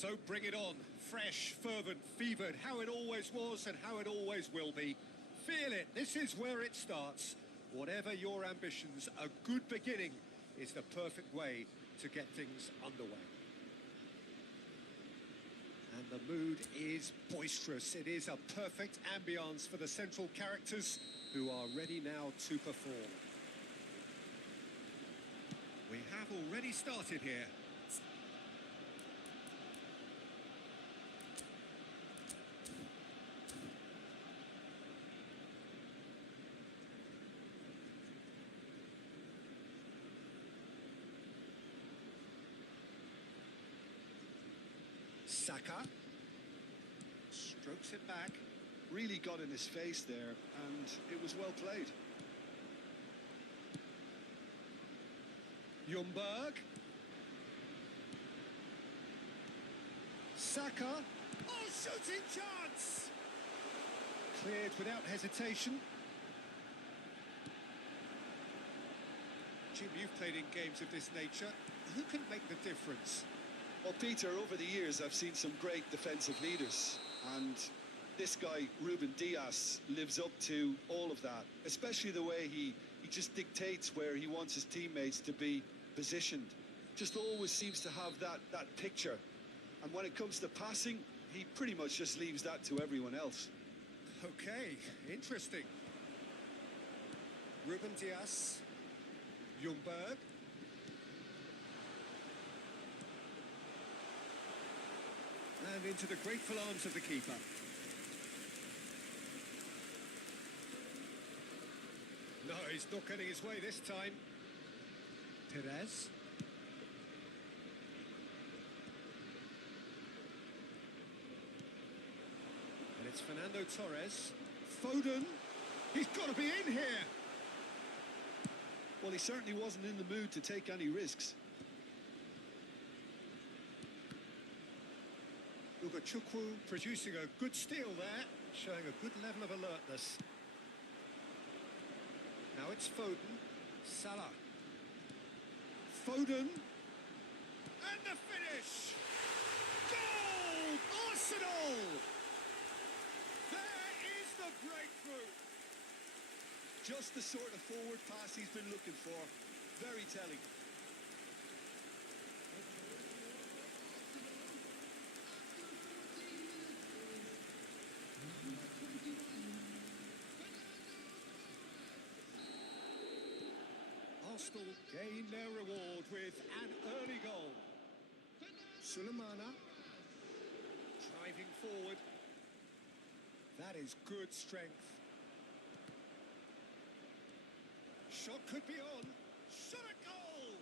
So bring it on. Fresh, fervent, fevered, how it always was and how it always will be. Feel it, this is where it starts. Whatever your ambitions, a good beginning is the perfect way to get things underway. And the mood is boisterous. It is a perfect ambience for the central characters who are ready now to perform. We have already started here. Saka strokes it back. Really got in his face there, and it was well played. Ljungberg. Saka. Oh, shooting chance! Cleared without hesitation. Jim, you've played in games of this nature. Who can make the difference? Well, Peter, over the years I've seen some great defensive leaders, and this guy, Ruben Dias, lives up to all of that, especially the way he just dictates where he wants his teammates to be positioned. Just always seems to have that picture, and when it comes to passing, he pretty much just leaves that to everyone else. Okay, interesting. Ruben Dias, Ljungberg. And into the grateful arms of the keeper. No, he's not getting his way this time. Perez. And it's Fernando Torres. Foden. He's got to be in here. Well, he certainly wasn't in the mood to take any risks. Chukwu producing a good steal there, showing a good level of alertness. Now it's Foden. Salah. Foden. And the finish! Goal! Arsenal! There is the breakthrough! Just the sort of forward pass he's been looking for. Very telling. Arsenal gain their reward with an early goal. Sulemana driving forward. That is good strength. Shot could be on. Shot a goal!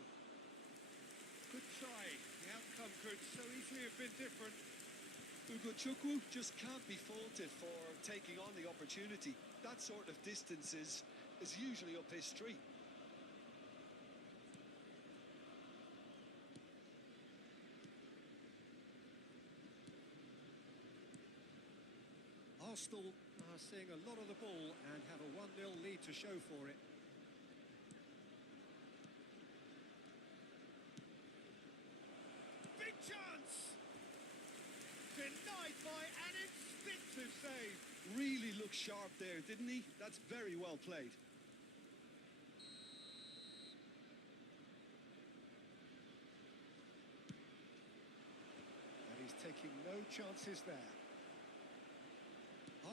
Good try. The outcome could so easily have been different. Chukwu just can't be faulted for taking on the opportunity. That sort of distance is usually up his street. Arsenal are seeing a lot of the ball and have a 1-0 lead to show for it. Big chance! Denied by an instinctive save. Really looked sharp there, didn't he? That's very well played. And he's taking no chances there.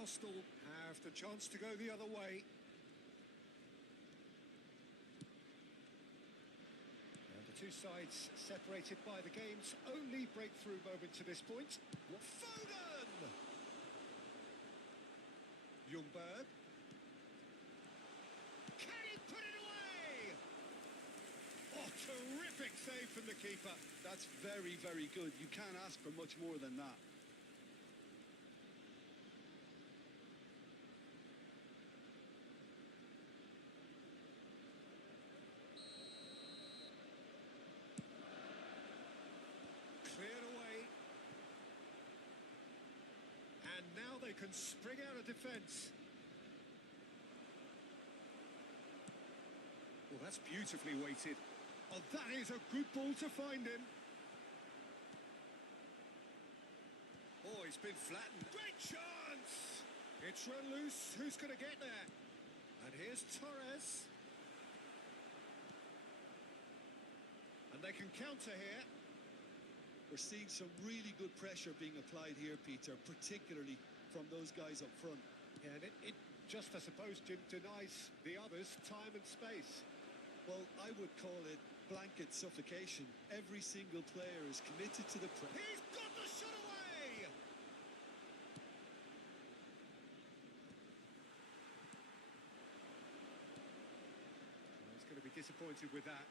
Arsenal have the chance to go the other way. And the two sides separated by the game's only breakthrough moment to this point. Foden! Ljungberg. Can he put it away? Oh, terrific save from the keeper. That's very, very good. You can't ask for much more than that. Cleared away. And now they can spring out of defence. Well, that's beautifully weighted. Oh, that is a good ball to find him. It's been flattened. Great chance! It's run loose. Who's going to get there? And here's Torres. And they can counter here. We're seeing some really good pressure being applied here, Peter, particularly from those guys up front. Yeah, and it just, I suppose, Jim, denies the others time and space. Well, I would call it blanket suffocation. Every single player is committed to the press. He's got the shot away! Well, he's going to be disappointed with that.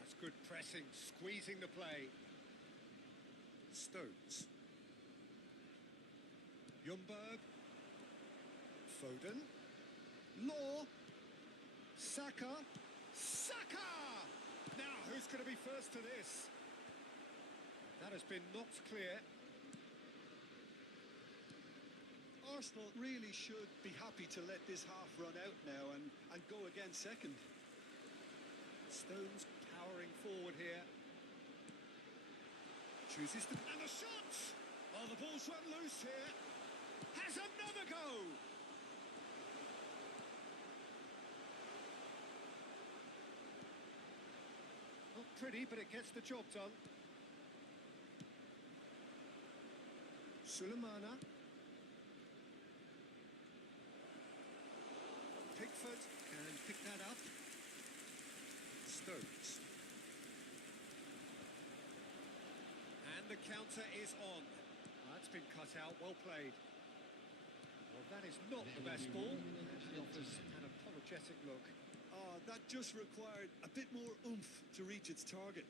That's good pressing, squeezing the play. Stones. Ljungberg. Foden. Law. Saka. Saka! Now, who's going to be first to this? That has been knocked clear. Arsenal really should be happy to let this half run out now and go again second. Stones powering forward here. Chooses to... And the shot! Oh, the ball's run loose here. Has another go! Not pretty, but it gets the job done. Sulemana. Pickford can pick that up. Stones. And the counter is on. That's been cut out, well played. Well, that is not the best ball. And he offers an apologetic look. Oh, that just required a bit more oomph to reach its target.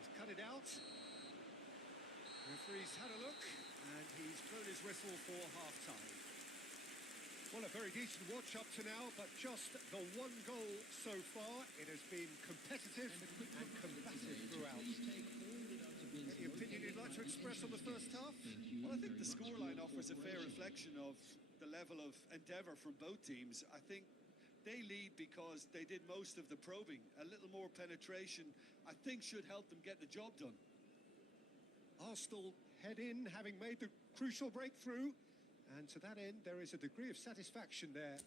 He's cut it out. Referee's had a look, and he's blown his whistle for half-time. Well, a very decent watch up to now, but just the one goal so far. It has been competitive and combative throughout. Any opinion you'd like to express on the first half? Well, I think the scoreline offers a fair reflection of the level of endeavour from both teams. I think they lead because they did most of the probing. A little more penetration, I think, should help them get the job done. Arsenal head in, having made the crucial breakthrough. And to that end, there is a degree of satisfaction there.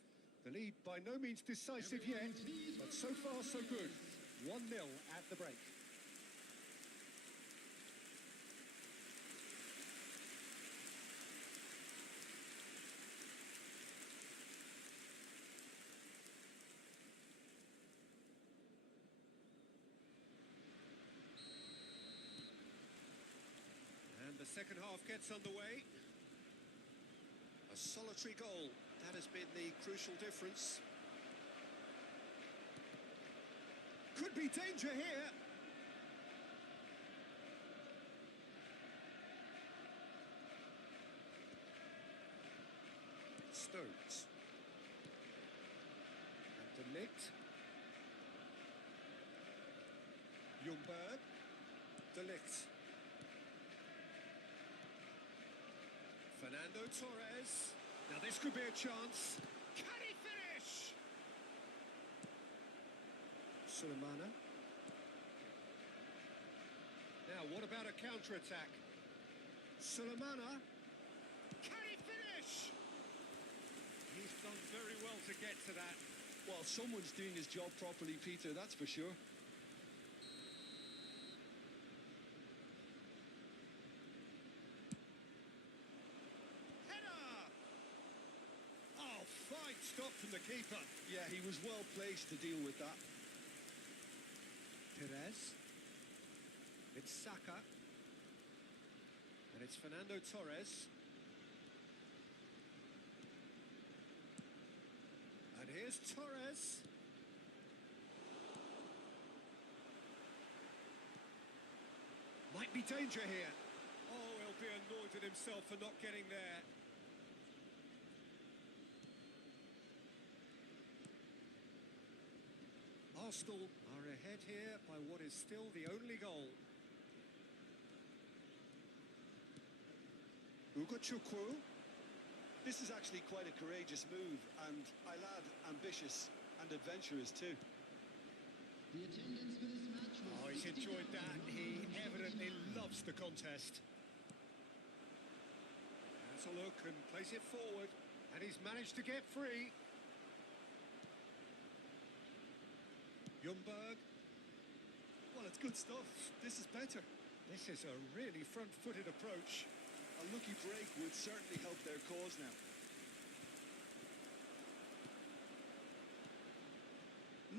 The lead by no means decisive yet, but so far so good. 1-0 at the break. And the second half gets underway. A solitary goal, that has been the crucial difference. Could be danger here. Stones. And De Ligt. Ljungberg. De Ligt. Fernando Torres. Now this could be a chance. Can he finish? Sulemana. Now what about a counter-attack? Sulemana. Can he finish? He's done very well to get to that. Well, someone's doing his job properly, Peter, that's for sure. Fine stop from the keeper. Yeah, he was well placed to deal with that. Perez. It's Saka. And it's Fernando Torres. And here's Torres. Might be danger here. Oh, he'll be annoyed at himself for not getting there. Arsenal are ahead here by what is still the only goal. Ugochukwu. This is actually quite a courageous move, and I'll add ambitious and adventurous too. The attendance for this match was... Oh, he's enjoyed that. He evidently loves the contest. Has a look and plays it forward. And he's managed to get free. Ljungberg. Well, it's good stuff. This is better. This is a really front-footed approach. A lucky break would certainly help their cause now.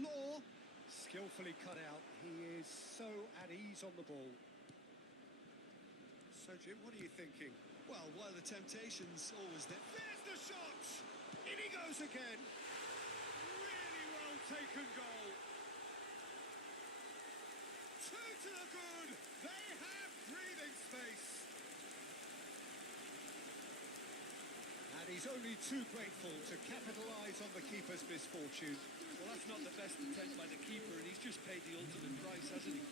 Law, skillfully cut out. He is so at ease on the ball. So, Jim, what are you thinking? Well, while the temptation's always there. There's the shot! In he goes again. Really well taken goal. Two to the good. They have breathing space. And he's only too grateful to capitalise on the keeper's misfortune. Well, that's not the best attempt by the keeper, and he's just paid the ultimate price, hasn't he?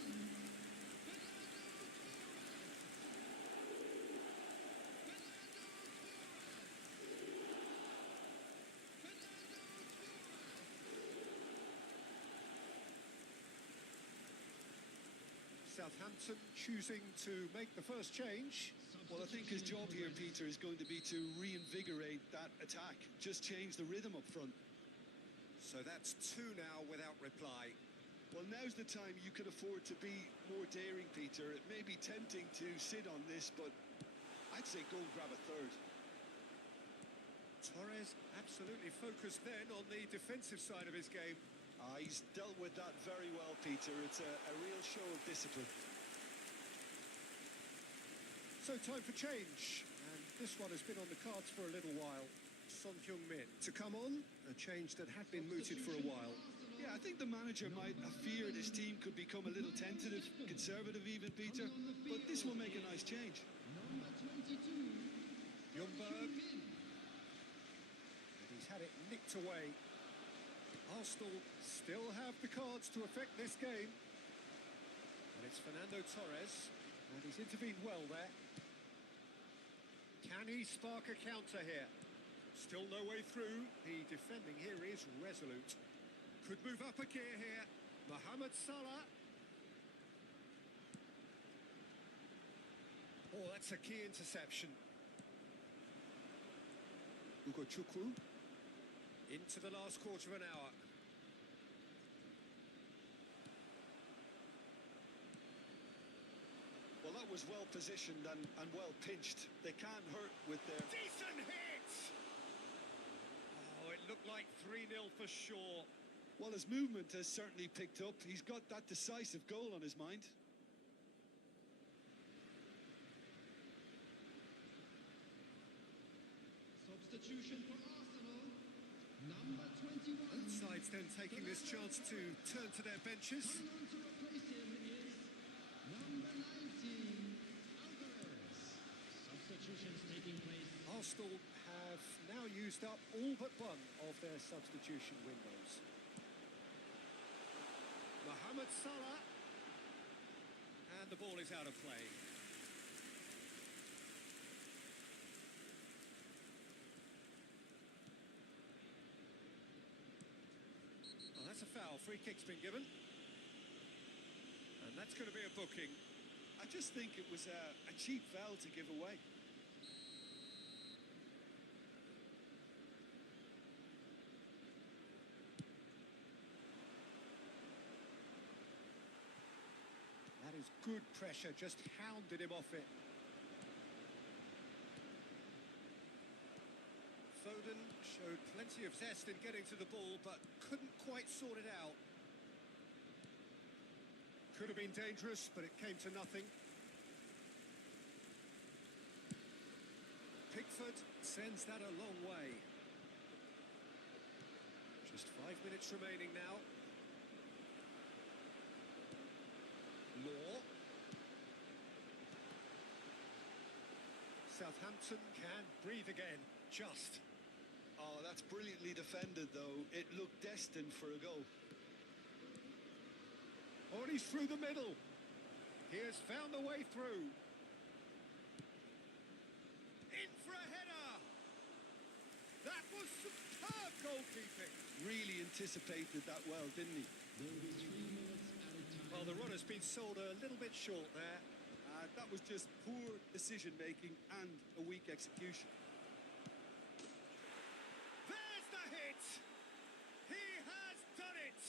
Southampton choosing to make the first change. Well, I think his job here, Peter, is going to be to reinvigorate that attack. Just change the rhythm up front. So that's two now without reply. Well, now's the time you can afford to be more daring, Peter. It may be tempting to sit on this, but I'd say go and grab a third. Torres absolutely focused then on the defensive side of his game. He's dealt with that very well, Peter. It's a real show of discipline. So time for change, and this one has been on the cards for a little while. Son Heung-min to come on, a change that had been mooted for a while. Yeah, I think the manager might have feared his team could become a little tentative, conservative even, Peter, but this will make a nice change. Ljungberg, and he's had it nicked away. Arsenal still have the cards to affect this game. And it's Fernando Torres, and he's intervened well there. Can he spark a counter here? Still no way through. The defending here is resolute. Could move up a gear here. Mohamed Salah. Oh, that's a key interception. Ugo Chukwu. Into the last quarter of an hour. Well, that was well positioned and well pinched. They can't hurt with their... Decent hit! Oh, it looked like 3-0 for sure. Well, his movement has certainly picked up. He's got that decisive goal on his mind. Substitution for Arsenal, number 21. Both sides then taking this chance to turn to their benches. Coming on to replace him is number 19, Alvarez. Substitutions taking place. Arsenal have now used up all but one of their substitution windows. Mohamed Salah. And the ball is out of play. Well, that's a foul. Free kick's been given. And that's going to be a booking. I just think it was a cheap foul to give away. That is good pressure, just hounded him off it. Foden showed plenty of zest in getting to the ball, but couldn't quite sort it out. Could have been dangerous, but it came to nothing. Pickford sends that a long way. Just 5 minutes remaining now. Law. Southampton can breathe again, just. Oh, that's brilliantly defended, though. It looked destined for a goal. Oh, and he's through the middle. He has found the way through. In for a header. That was superb goalkeeping. Really anticipated that well, didn't he? There will be 3 minutes added time. Well, the run has just been sold a little bit short there. That was just poor decision-making and a weak execution. There's the hit! He has done it!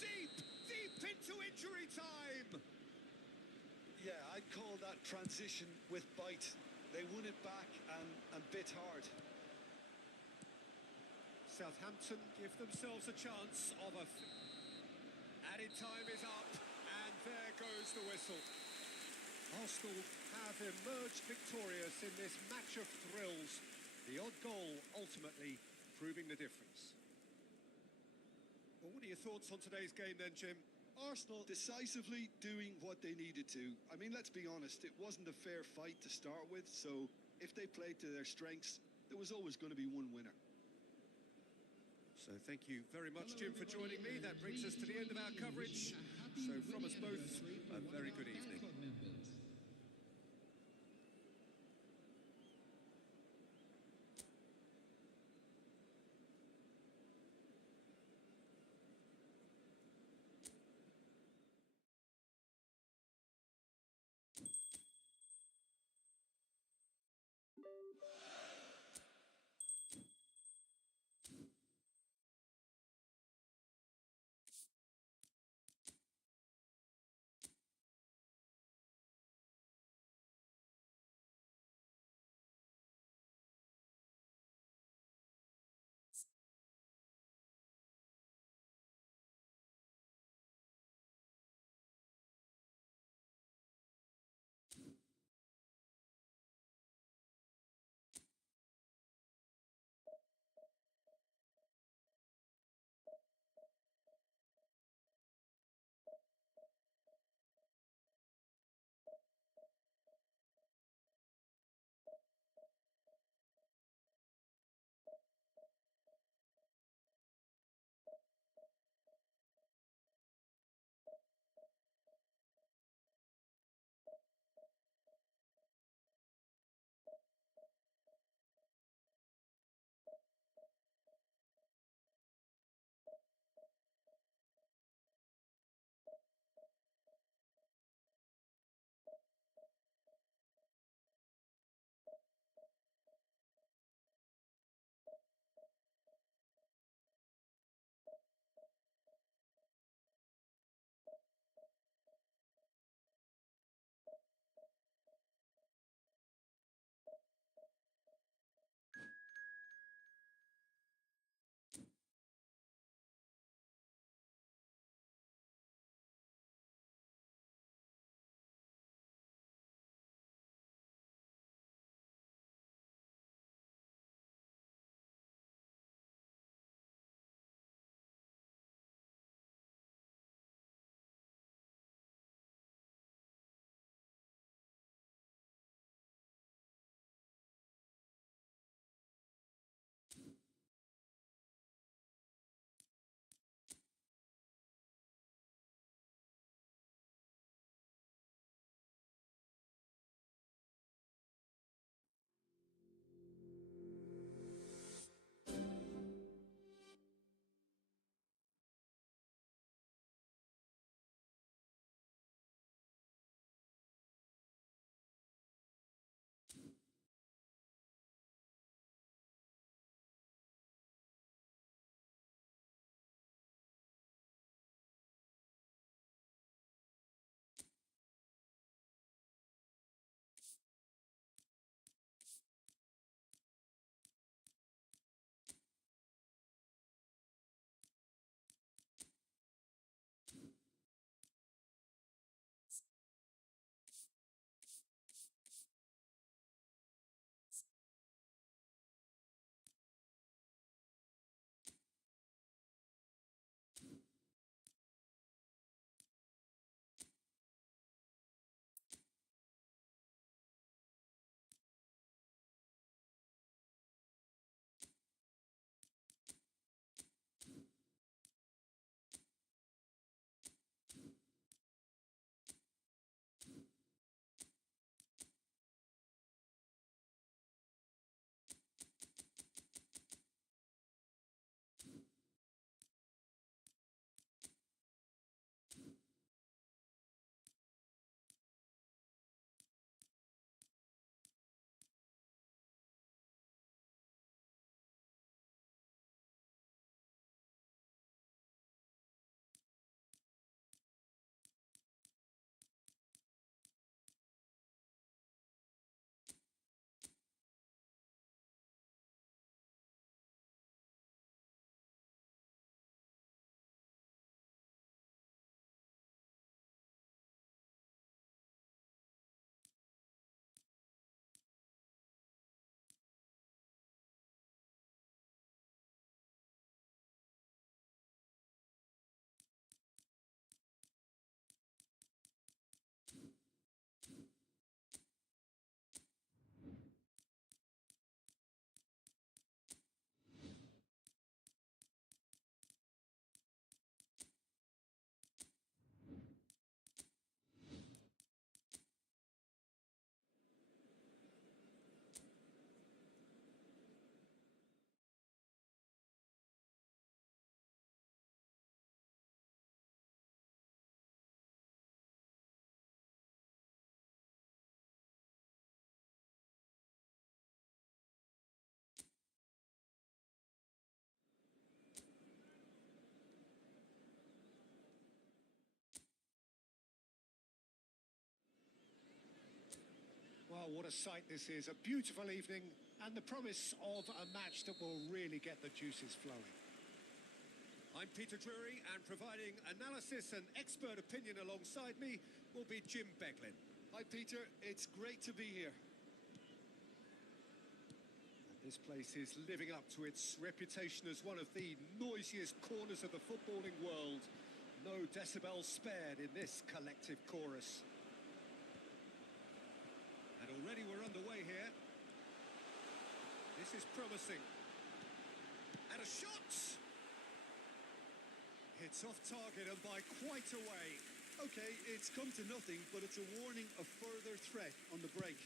Deep, deep into injury time! Yeah, I'd call that transition with bite. They won it back and bit hard. Southampton give themselves a chance of a... Added time is up, and there goes the whistle. Arsenal have emerged victorious in this match of thrills. The odd goal ultimately proving the difference. Well, what are your thoughts on today's game then, Jim? Arsenal decisively doing what they needed to. I mean, let's be honest, it wasn't a fair fight to start with, so if they played to their strengths, there was always going to be one winner. So thank you very much, Jim, for joining me. That brings us to the end of our coverage. So from us both, a very good evening. Oh, what a sight this is. A beautiful evening and the promise of a match that will really get the juices flowing. I'm Peter Drury, and providing analysis and expert opinion alongside me will be Jim Beglin. Hi, Peter. It's great to be here. And this place is living up to its reputation as one of the noisiest corners of the footballing world. No decibels spared in this collective chorus. And already we're underway here. This is promising. And a shot! It's off target and by quite a way. Okay, it's come to nothing, but it's a warning of further threat on the break.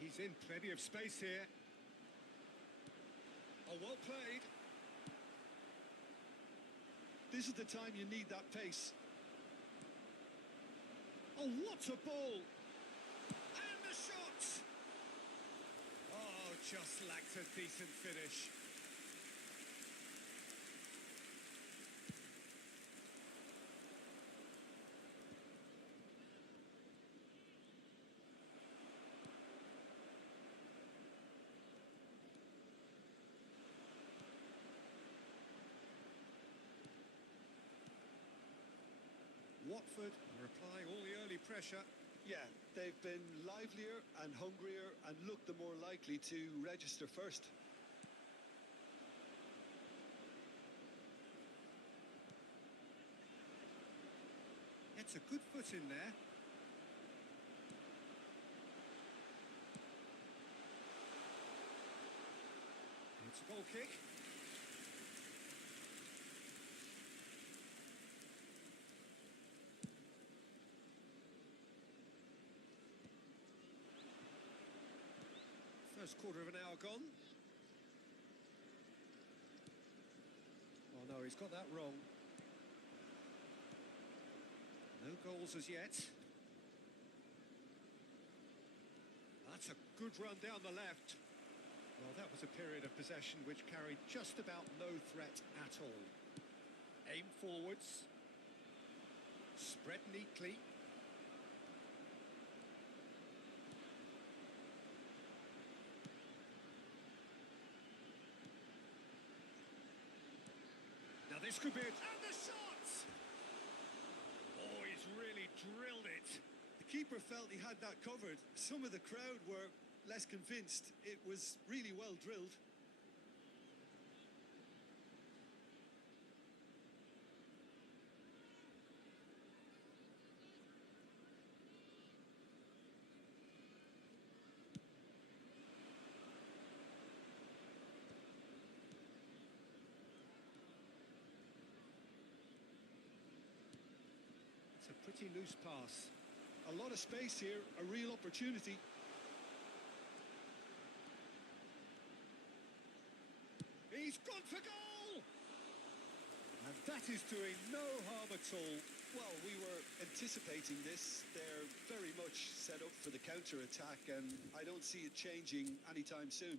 He's in plenty of space here. Oh, well played. This is the time you need that pace. Oh, what a ball! And the shot! Oh, just lacked a decent finish. Watford are applying all the early pressure. Yeah, they've been livelier and hungrier and looked the more likely to register first. It's a good foot in there. It's a goal kick. First quarter of an hour gone. Oh no, he's got that wrong. No goals as yet. That's a good run down the left. Well, that was a period of possession which carried just about no threat at all. Aim forwards. Spread neatly. Now this could be it. And the shot! Oh, he's really drilled it. The keeper felt he had that covered. Some of the crowd were less convinced. It was really well drilled. It's a pretty loose pass. A lot of space here, a real opportunity. He's gone for goal! And that is doing no harm at all. Well, we were anticipating this. They're very much set up for the counter-attack, and I don't see it changing anytime soon.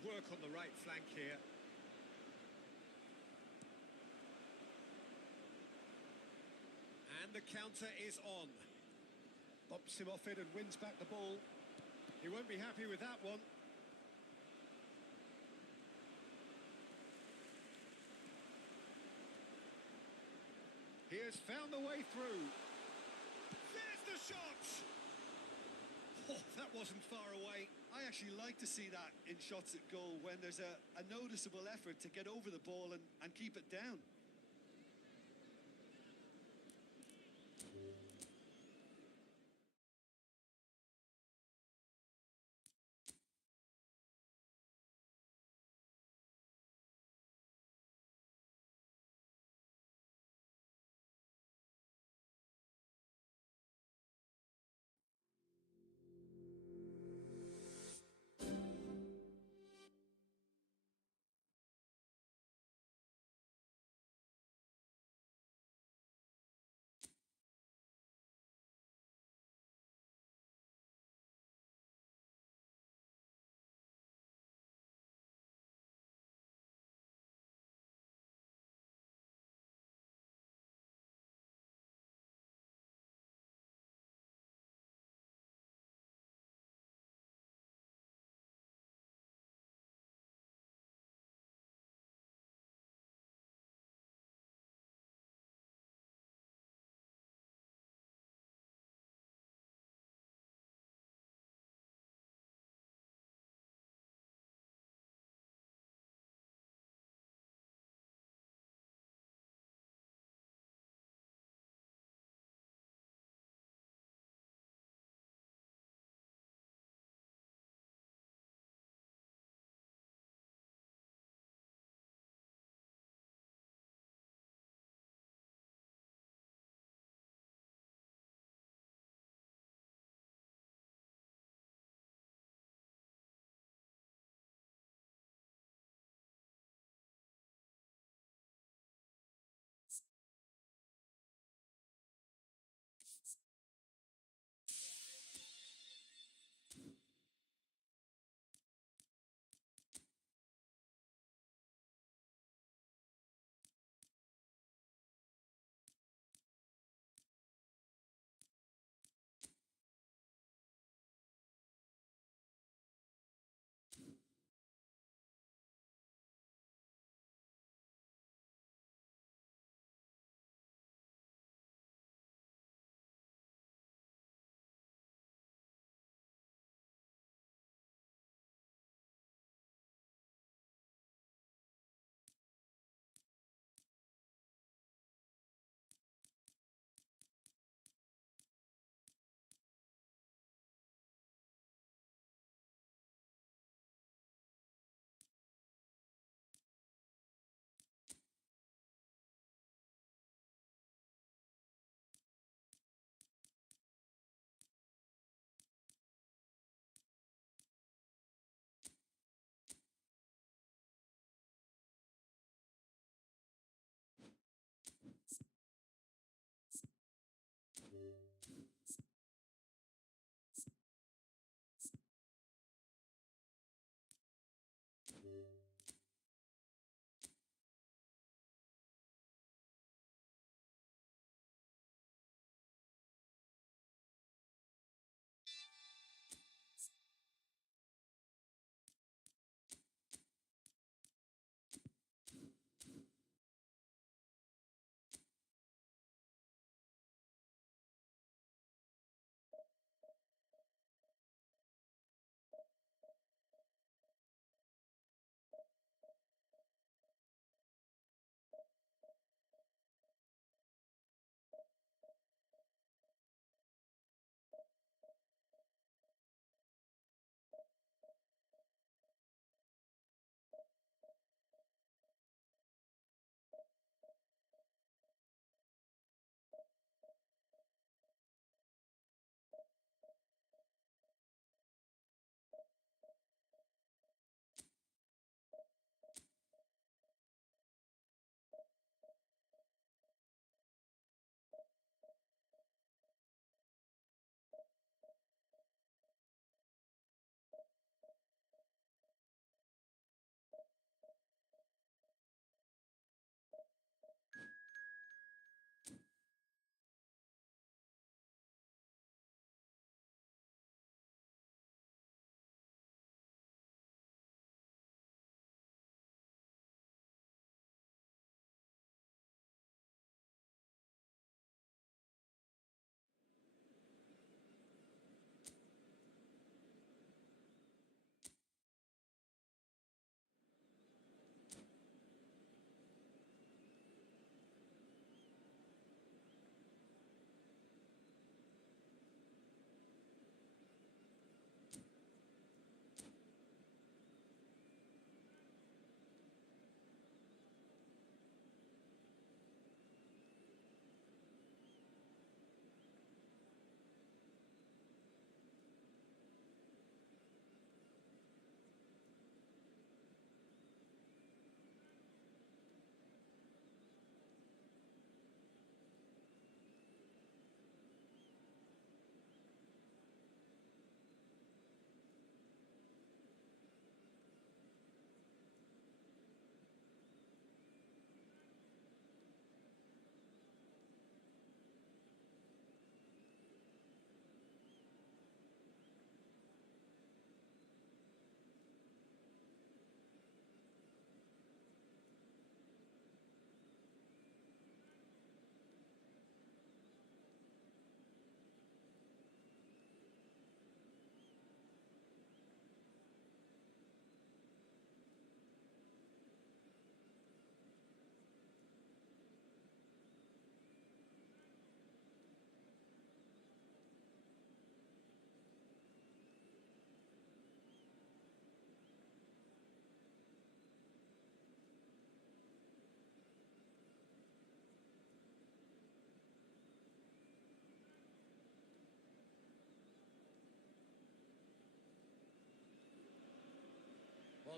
Good work on the right flank here. And the counter is on. Bumps him off it and wins back the ball. He won't be happy with that one. He has found the way through. There's the shot! Oh, that wasn't far away. I actually like to see that in shots at goal when there's a noticeable effort to get over the ball and keep it down.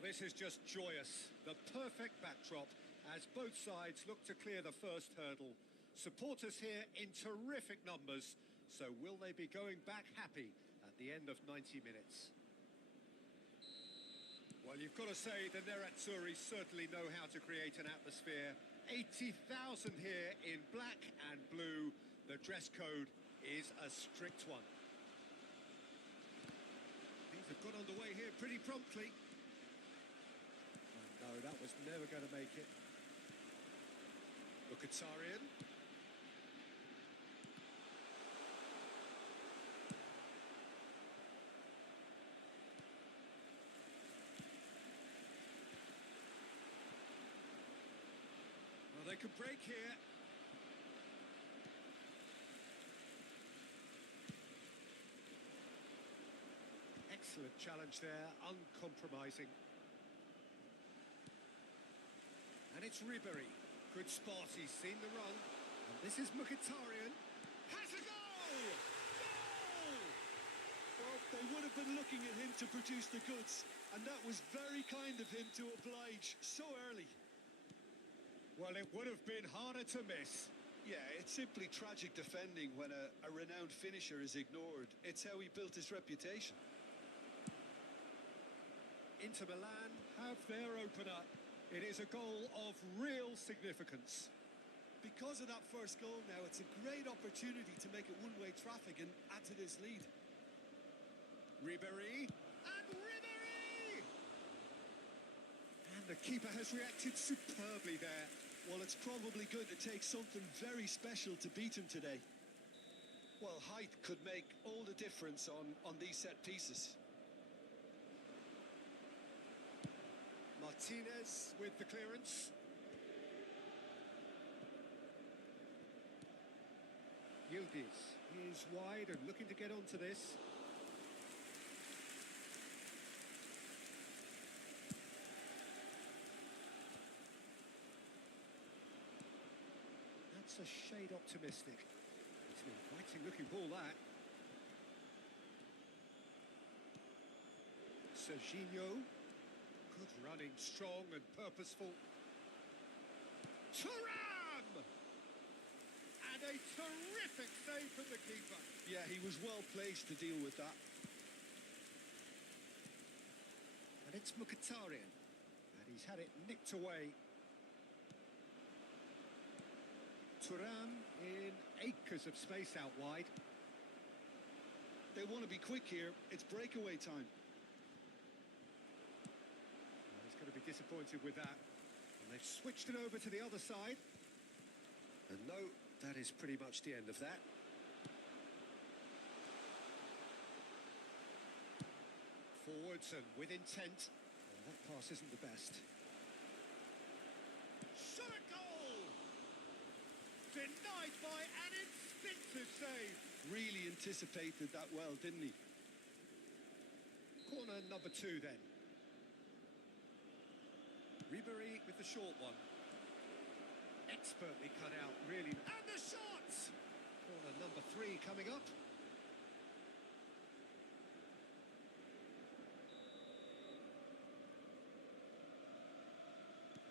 this is just joyous. The perfect backdrop as both sides look to clear the first hurdle. Supporters here in terrific numbers. So will they be going back happy at the end of 90 minutes? Well, you've got to say the Nerazzurri certainly know how to create an atmosphere. 80,000 here in black and blue. The dress code is a strict one. Things have got underway here pretty promptly. Oh, no, that was never going to make it. Mkhitaryan. Well, they could break here. Excellent challenge there, uncompromising. And it's Ribery. Good spot, he's seen the run. And this is Mkhitaryan. Has a goal! Goal! Well, they would have been looking at him to produce the goods, and that was very kind of him to oblige so early. Well, it would have been harder to miss. Yeah, it's simply tragic defending when a renowned finisher is ignored. It's how he built his reputation. Inter Milan have their opener. It is a goal of real significance. Because of that first goal now, it's a great opportunity to make it one-way traffic and add to this lead. Ribery, and Ribery! And the keeper has reacted superbly there. Well, it's probably going to take something very special to beat him today. Well, height could make all the difference on these set pieces. Martinez with the clearance. Yildiz is wide and looking to get onto this. That's a shade optimistic. It's an inviting looking ball, that. Serginho. Good running, strong and purposeful. Thuram! And a terrific save from the keeper. Yeah, he was well placed to deal with that. And it's Mkhitaryan. And he's had it nicked away. Thuram in acres of space out wide. They want to be quick here. It's breakaway time. Going to be disappointed with that. And they've switched it over to the other side. And no, that is pretty much the end of that. Forwards and with intent. Well, that pass isn't the best. Shot a goal! Denied by an instinctive save. Really anticipated that well, didn't he? Corner number 2 then. Ribery with the short one. Expertly cut out, really. And the shots! Corner number 3 coming up.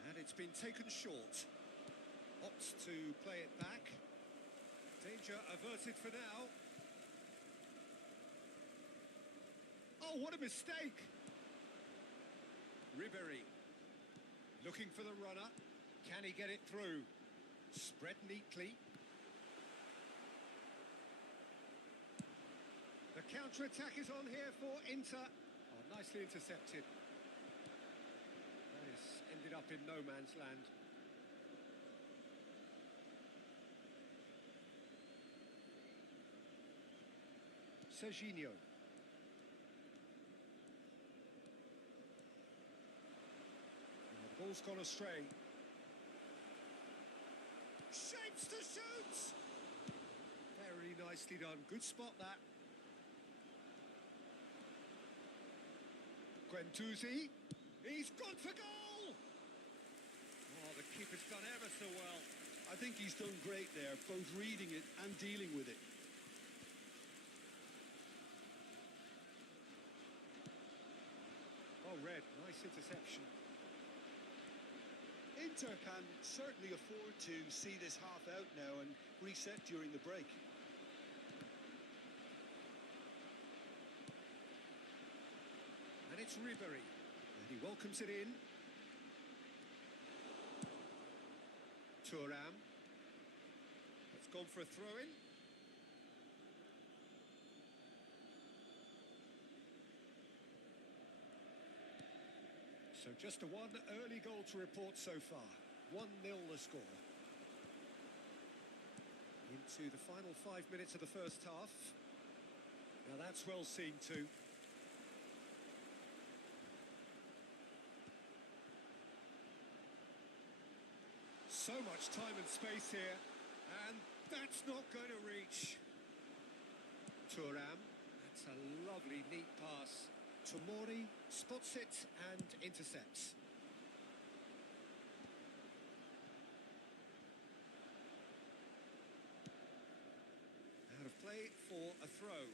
And it's been taken short. Opts to play it back. Danger averted for now. Oh, what a mistake! Ribery. Looking for the runner. Can he get it through? Spread neatly. The counter-attack is on here for Inter. Oh, nicely intercepted. That has ended up in no man's land. Serginho. Ball's gone astray. Shapes to shoot! Very nicely done. Good spot, that. Guendouzi. He's gone for goal! Oh, the keeper's done ever so well. I think he's done great there, both reading it and dealing with it. Oh, Red, nice this interception. Inter can certainly afford to see this half out now and reset during the break. And it's Ribery, and he welcomes it in. Thuram. It's gone for a throw-in. So just a one early goal to report so far. 1-0 the score. Into the final 5 minutes of the first half. Now that's well seen too. So much time and space here, and that's not going to reach. Thuram, that's a lovely, neat pass. Tomori spots it and intercepts. Out of play for a throw.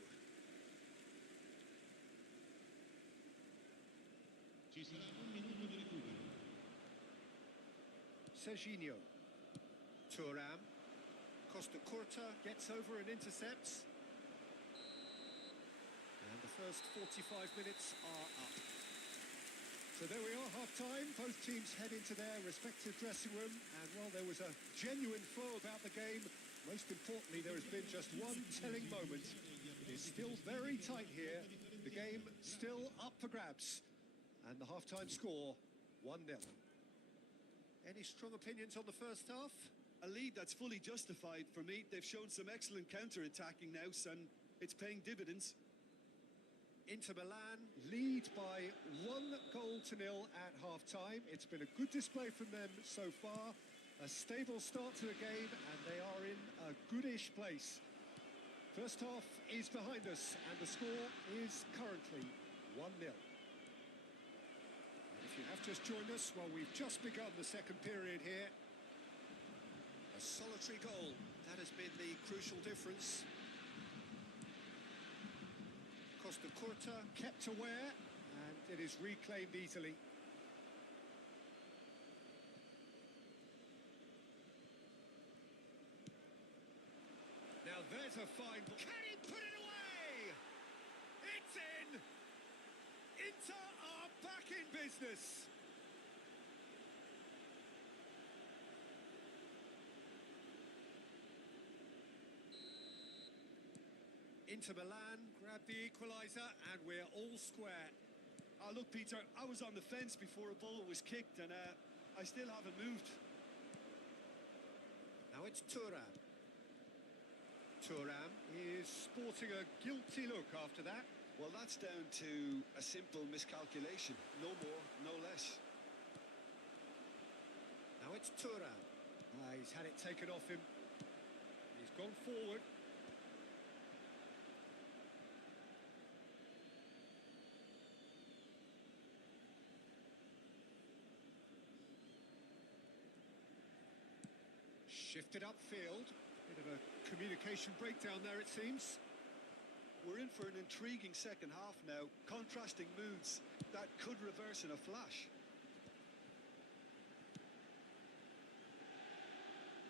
Ci sarà un minuto di recupero. Serginho. Thuram. Costa Curta gets over and intercepts. And the first 45 minutes are up. So there we are, half-time. Both teams head into their respective dressing room. And while there was a genuine flow about the game, most importantly, there has been just one telling moment. It is still very tight here. The game still up for grabs. And the half-time score, 1-0. Any strong opinions on the first half? A lead that's fully justified for me. They've shown some excellent counter-attacking now, and it's paying dividends. Inter Milan lead by 1-0 at half-time. It's been a good display from them so far. A stable start to the game, and they are in a goodish place. First half is behind us, and the score is currently 1-0. If you have just joined us, well, we've just begun the second period here. A solitary goal, that has been the crucial difference. Costa Curta kept aware, and it is reclaimed easily. Now there's a fine ball. Can he put it away? It's in! Inter are back in business. Inter Milan grab the equaliser, and we're all square. Oh, look, Peter, I was on the fence before a ball was kicked, and I still haven't moved. Now it's Thuram. Thuram is sporting a guilty look after that. Well, that's down to a simple miscalculation. No more, no less. Now it's Thuram. He's had it taken off him. He's gone forward. Shifted upfield. Bit of a communication breakdown there, it seems. We're in for an intriguing second half now. Contrasting moods that could reverse in a flash.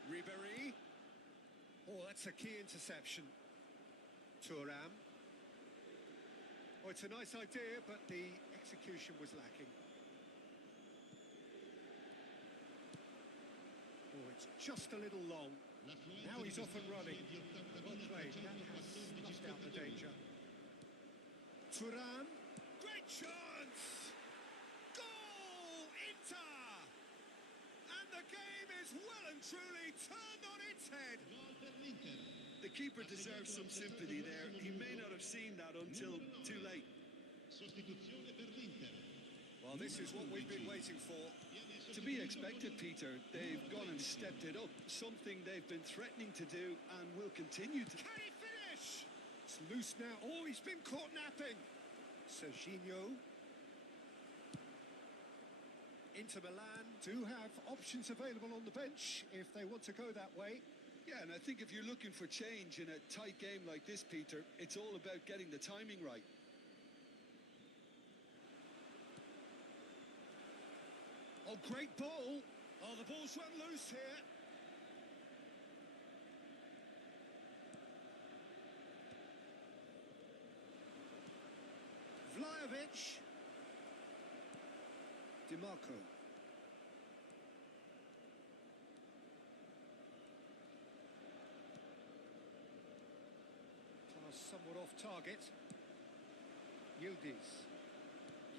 Ribery. Oh, that's a key interception. Thuram. Oh, it's a nice idea, but the execution was lacking. Oh, it's just a little long. Now he's off and running. Well played. That has snuffed out the danger. Thuram. Great chance! Goal! Inter! And the game is well and truly turned on its head. The keeper deserves some sympathy there. He may not have seen that until too late. Sostituzione per l'Inter. Well, this is what we've been waiting for. To be expected, Peter. They've gone and stepped it up. Something they've been threatening to do and will continue to. Can he finish? It's loose now. Oh, he's been caught napping. Serginho. Inter Milan do have options available on the bench if they want to go that way. Yeah, and I think if you're looking for change in a tight game like this, Peter, it's all about getting the timing right. Oh, great ball. Oh, the ball's run loose here. Vlahovic. DiMarco. Pass somewhat off target. Yildiz.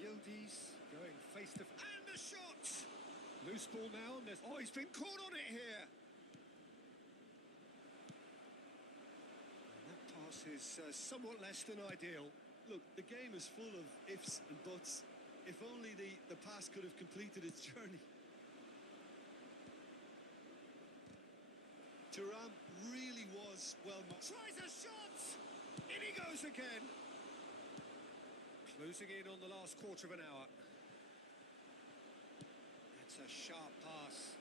Yildiz going face to... And the shot! Loose ball now, and there's... Oh, he's been caught on it here! And that pass is somewhat less than ideal. Look, the game is full of ifs and buts. If only the pass could have completed its journey. Thuram really was well... Tries a shot! In he goes again! Closing in on the last quarter of an hour. That's a sharp pass.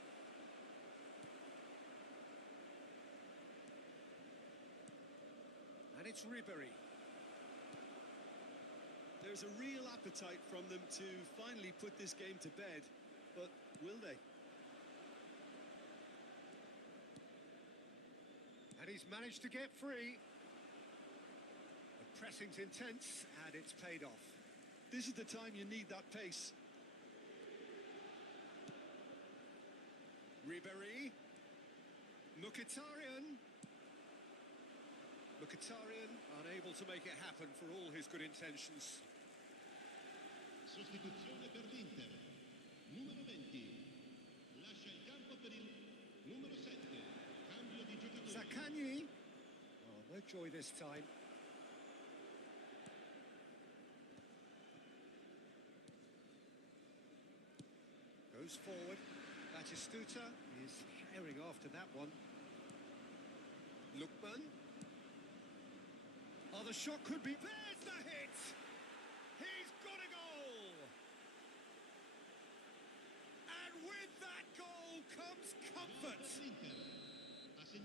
And it's Ribéry. There's a real appetite from them to finally put this game to bed, but will they? And he's managed to get free. The pressing's intense, and it's paid off. This is the time you need that pace. Ribéry. Mkhitaryan. Mkhitaryan unable to make it happen for all his good intentions. Sostituzione per l'Inter. Numero 20. Lascia il campo per il numero 7. Cambio di giocatore. Zaccagni. Oh, no joy this time. Goes forward. Batistuta is herring after that one. Lookman. Oh, the shot could be... There's the hit! He's got a goal! And with that goal comes comfort!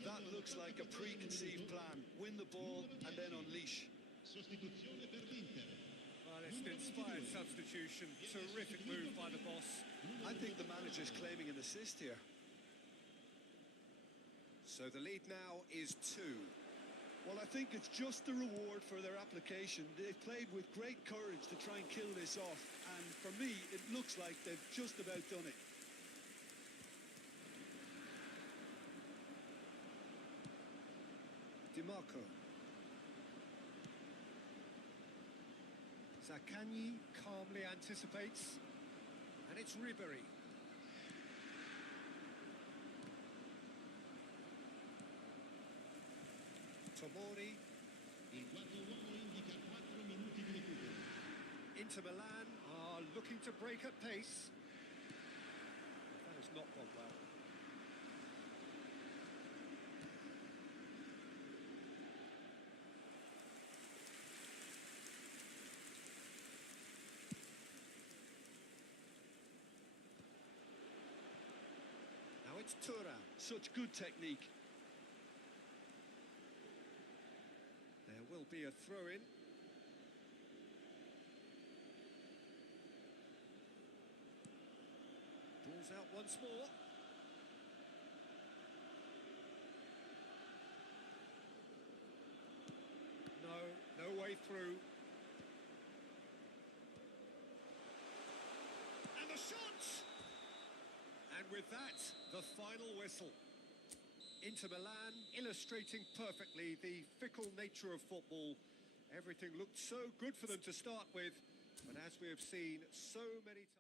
That looks like a preconceived plan. Win the ball and then unleash. Sostituzione per l'Inter. Well, it's an inspired substitution. Terrific move by the boss. I think the manager's claiming an assist here. So the lead now is 2. Well, I think it's just the reward for their application. They've played with great courage to try and kill this off, and for me, it looks like they've just about done it. DiMarco. Zaccagni calmly anticipates, and it's Ribéry. Tomori. Il quarto uomo indica 4 minuti di recupero. Inter Milan are looking to break at pace. That has not gone well. Now it's Thuram. Such good technique. There will be a throw-in. Ball's out once more. No way through. And the shot! And with that, the final whistle. Inter Milan illustrating perfectly the fickle nature of football. Everything looked so good for them to start with, but as we have seen so many times...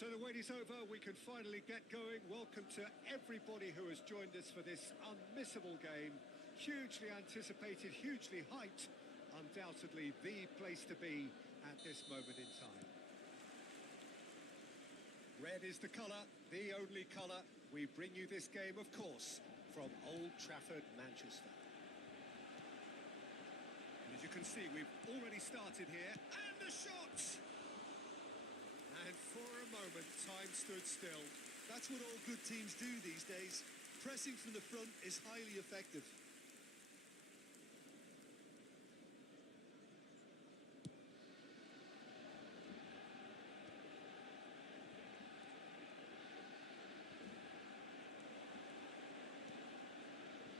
So the wait is over, we can finally get going. Welcome to everybody who has joined us for this unmissable game. Hugely anticipated, hugely hyped. Undoubtedly the place to be at this moment in time. Red is the colour, the only colour. We bring you this game, of course, from Old Trafford, Manchester. And as you can see, we've already started here. And the shot! And for a moment, time stood still. That's what all good teams do these days. Pressing from the front is highly effective.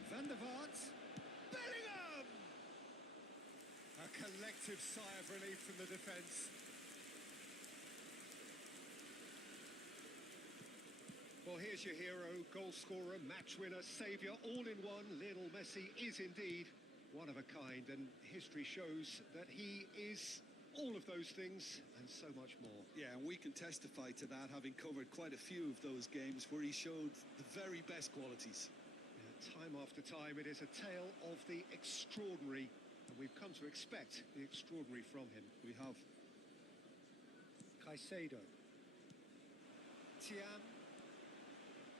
Van der Vaart. Bellingham! A collective sigh of relief from the defence. Well, here's your hero, goal scorer, match winner, saviour, all in one. Lionel Messi is indeed one of a kind, and history shows that he is all of those things and so much more. Yeah, and we can testify to that, having covered quite a few of those games where he showed the very best qualities. Time after time, it is a tale of the extraordinary, and we've come to expect the extraordinary from him. We have. Caicedo. Thiam.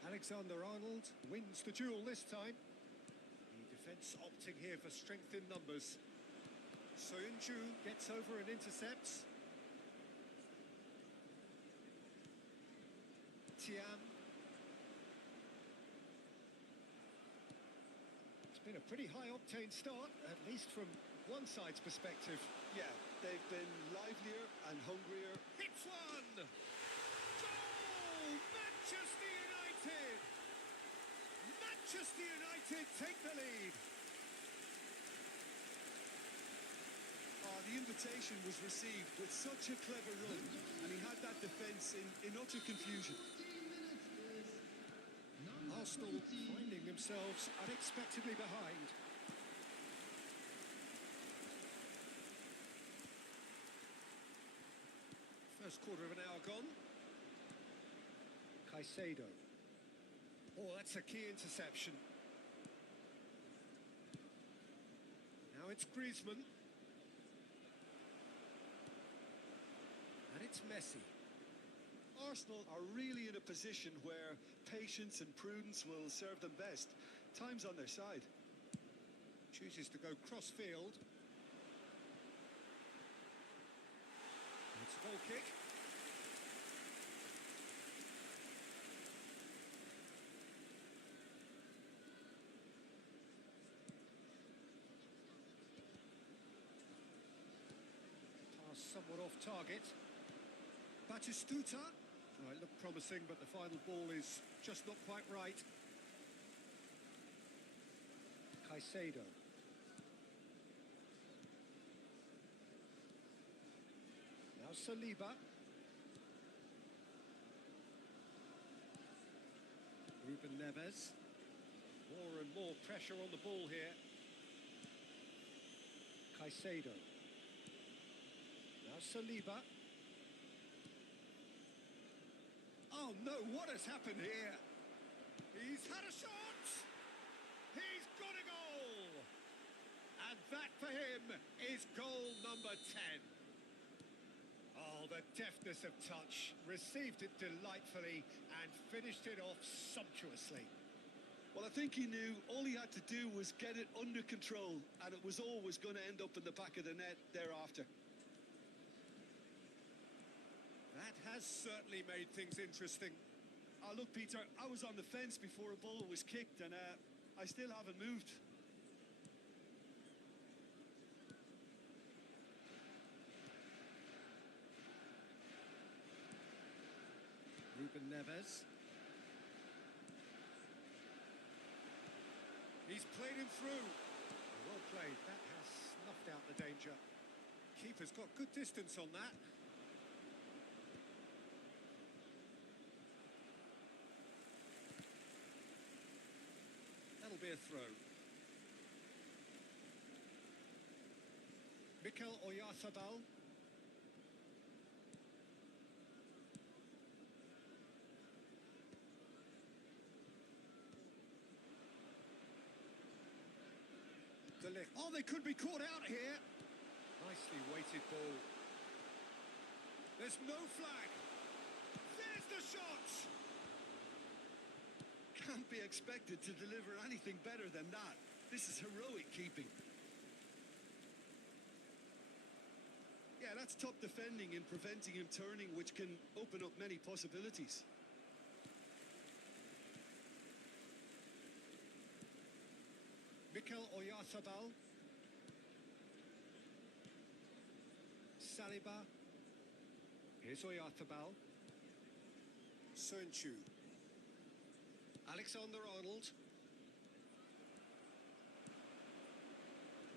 Alexander-Arnold wins the duel this time. The defence opting here for strength in numbers. Soyuncu gets over and intercepts. Thiam. It's been a pretty high-octane start, at least from one side's perspective. Yeah, they've been livelier and hungrier. Hits one! Goal! Manchester United! Manchester United take the lead. The invitation was received with such a clever run, and he had that defence in utter confusion. Arsenal finding themselves unexpectedly behind. First quarter of an hour gone. Caicedo. Oh, that's a key interception. Now it's Griezmann. And it's Messi. Arsenal are really in a position where patience and prudence will serve them best. Time's on their side. Chooses to go cross-field. It's a goal kick. Pass somewhat off target. Batistuta. Oh, it looked promising, but the final ball is just not quite right. Caicedo. Now Saliba. Ruben Neves. More and more pressure on the ball here. Caicedo. Now Saliba. Oh no, what has happened here? He's had a shot! He's got a goal! And that for him is goal number 10. Oh, the deftness of touch, received it delightfully and finished it off sumptuously. Well, I think he knew all he had to do was get it under control, and it was always going to end up in the back of the net thereafter. That has certainly made things interesting. Look, Peter, I was on the fence before a ball was kicked, and I still haven't moved. Ruben Neves. He's played him through. Well played. That has snuffed out the danger. Keeper's got good distance on that. That'll be a throw. Mikel Oyarzabal. Oh, they could be caught out here. Nicely weighted ball. There's no flag. There's the shot. Can't be expected to deliver anything better than that. This is heroic keeping. Yeah, that's top defending in preventing him turning, which can open up many possibilities. Mikel Oyarzabal. Saliba. Here's Oyarzabal. Sönchu. Alexander-Arnold.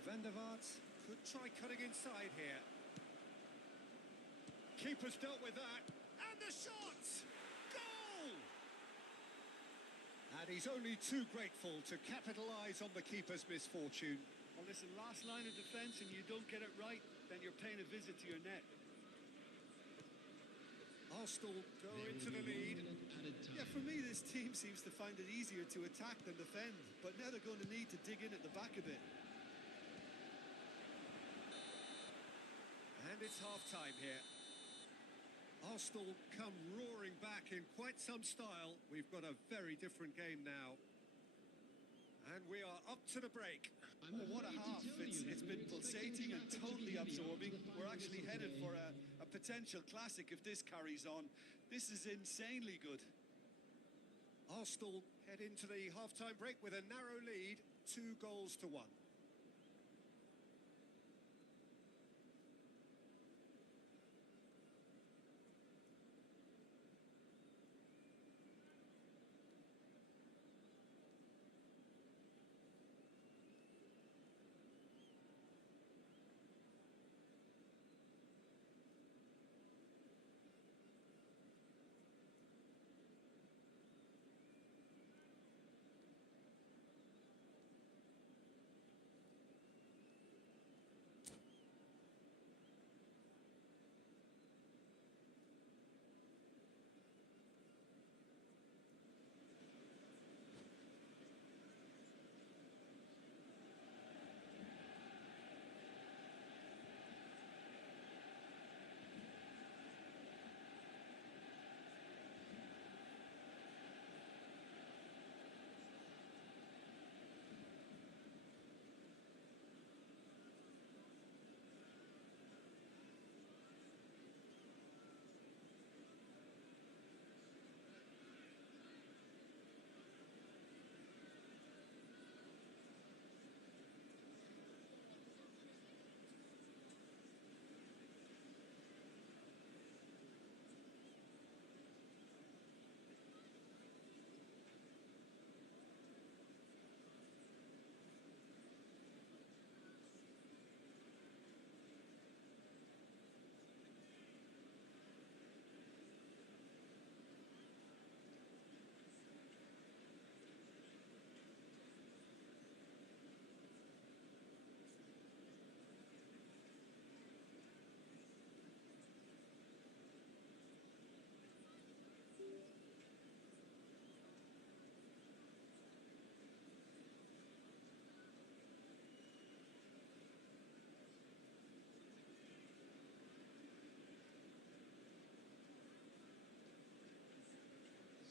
Van der Vaart could try cutting inside here. Keeper's dealt with that. And the shot! Goal! And he's only too grateful to capitalise on the keeper's misfortune. Well, listen, last line of defence and you don't get it right, then you're paying a visit to your net. Arsenal go into the lead. Yeah, for me, this team seems to find it easier to attack than defend, but now they're going to need to dig in at the back a bit. And it's half-time here. Arsenal come roaring back in quite some style. We've got a very different game now. And we are up to the break. Oh, what a half. It's been pulsating and totally absorbing. We're actually headed for a potential classic if this carries on. This is insanely good. Arsenal head into the half-time break with a narrow lead, 2-1.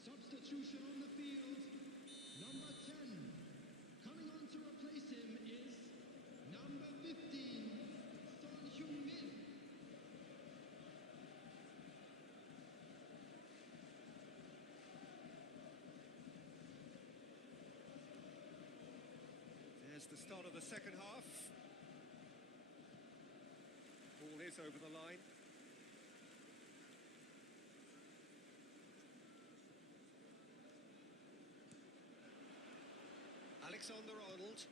Substitution on the field. Number 10. Coming on to replace him is number 15, Son Heung-min. There's the start of the second half. Ball is over the line. Alexander-Arnold.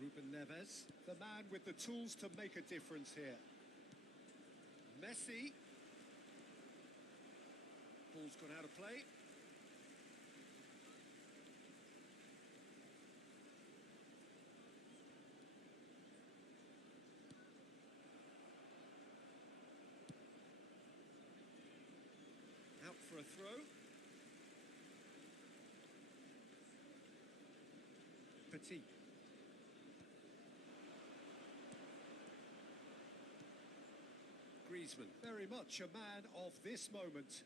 Ruben Neves, the man with the tools to make a difference here. Messi. Ball's gone out of play. Out for a throw. Petit. Griezmann, very much a man of this moment.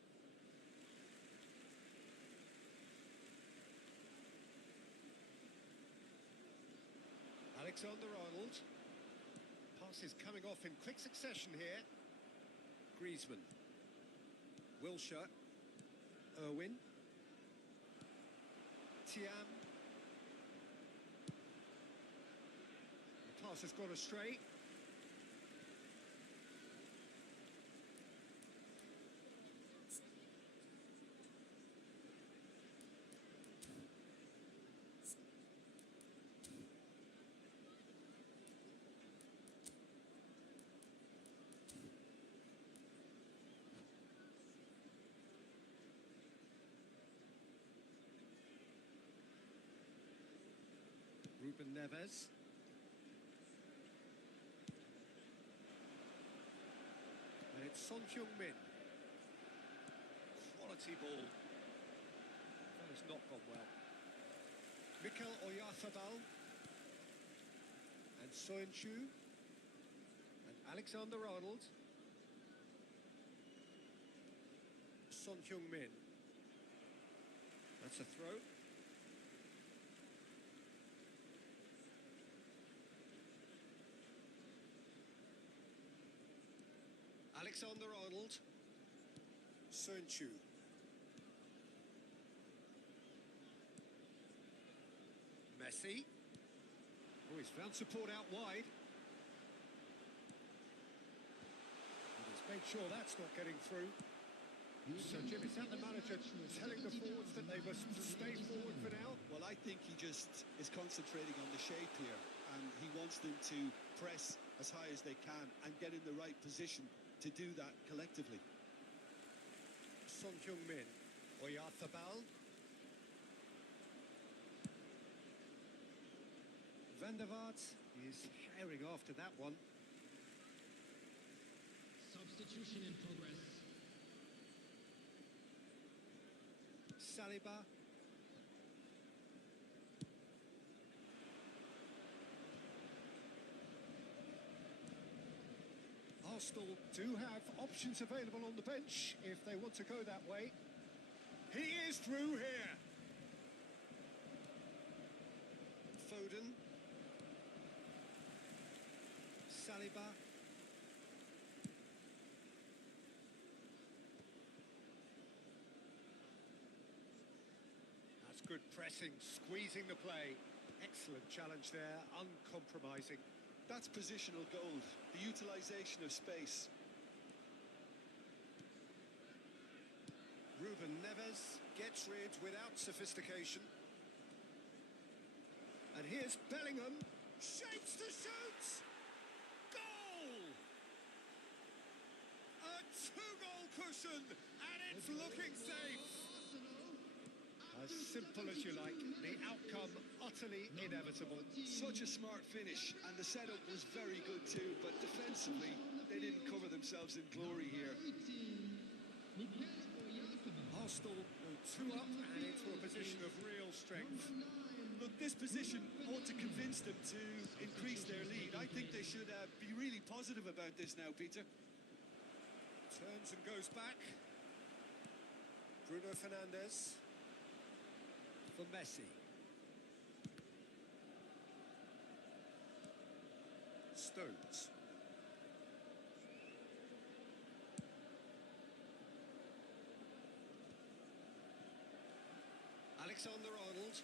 Alexander-Arnold. Pass is coming off in quick succession here. Griezmann. Wilshere. Irwin. Thiam. The pass has gone astray. Ruben Neves. And it's Son Heung-min. Quality ball. That has not gone well. Mikel Oyarzabal. And Soyuncu. And Alexander-Arnold. Son Heung-min. That's a throw. Alexander-Arnold. Soyuncu. Messi. Oh, he's found support out wide. And he's made sure that's not getting through. So, Jim, is that the manager telling the forwards that they must stay forward for now? Well, I think he just is concentrating on the shape here, and he wants them to press as high as they can and get in the right position to do that collectively. Son Heung-min. Oyarzabal. Van der Vaart is herring after that one. Substitution in progress. Saliba. Arsenal do have options available on the bench if they want to go that way. He is through here. Foden. Saliba. That's good pressing, squeezing the play. Excellent challenge there, uncompromising. That's positional gold, the utilisation of space. Ruben Neves gets rid without sophistication. And here's Bellingham, shapes to shoot! Goal! A two-goal cushion, and it's looking safe. As simple as you like, the outcome utterly inevitable. Such a smart finish, and the setup was very good too, but defensively, they didn't cover themselves in glory here. Arsenal go two up and into a position of real strength. Look, this position ought to convince them to increase their lead. I think they should be really positive about this now, Peter. Turns and goes back. Bruno Fernandes. For Messi. Stones. Alexander-Arnold.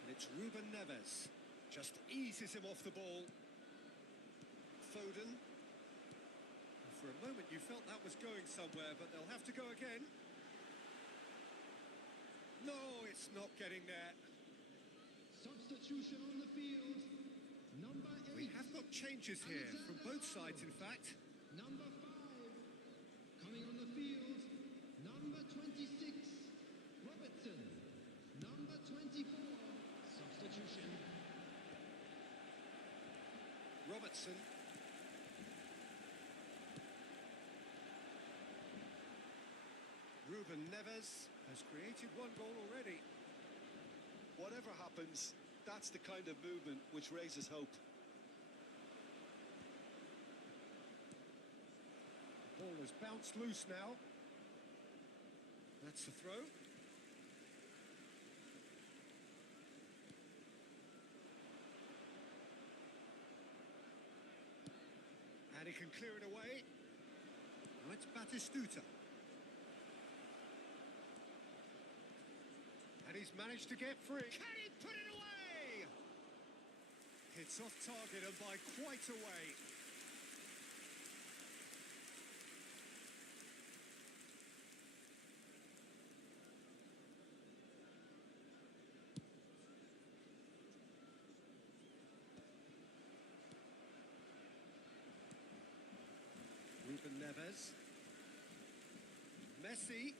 And it's Ruben Neves. Just eases him off the ball. Foden. For a moment you felt that was going somewhere, but they'll have to go again. No, it's not getting there. Substitution on the field. Number 8. We have got changes here from both sides, in fact. Number 5. Coming on the field. Number 26. Robertson. Number 24. Substitution. Robertson. Ruben Neves has created one goal already. Whatever happens, that's the kind of movement which raises hope. Ball has bounced loose now. That's the throw. And he can clear it away. Now it's Batistuta. And he's managed to get free. Can he put it away? It's off target and by quite a way. Ruben Neves. Messi.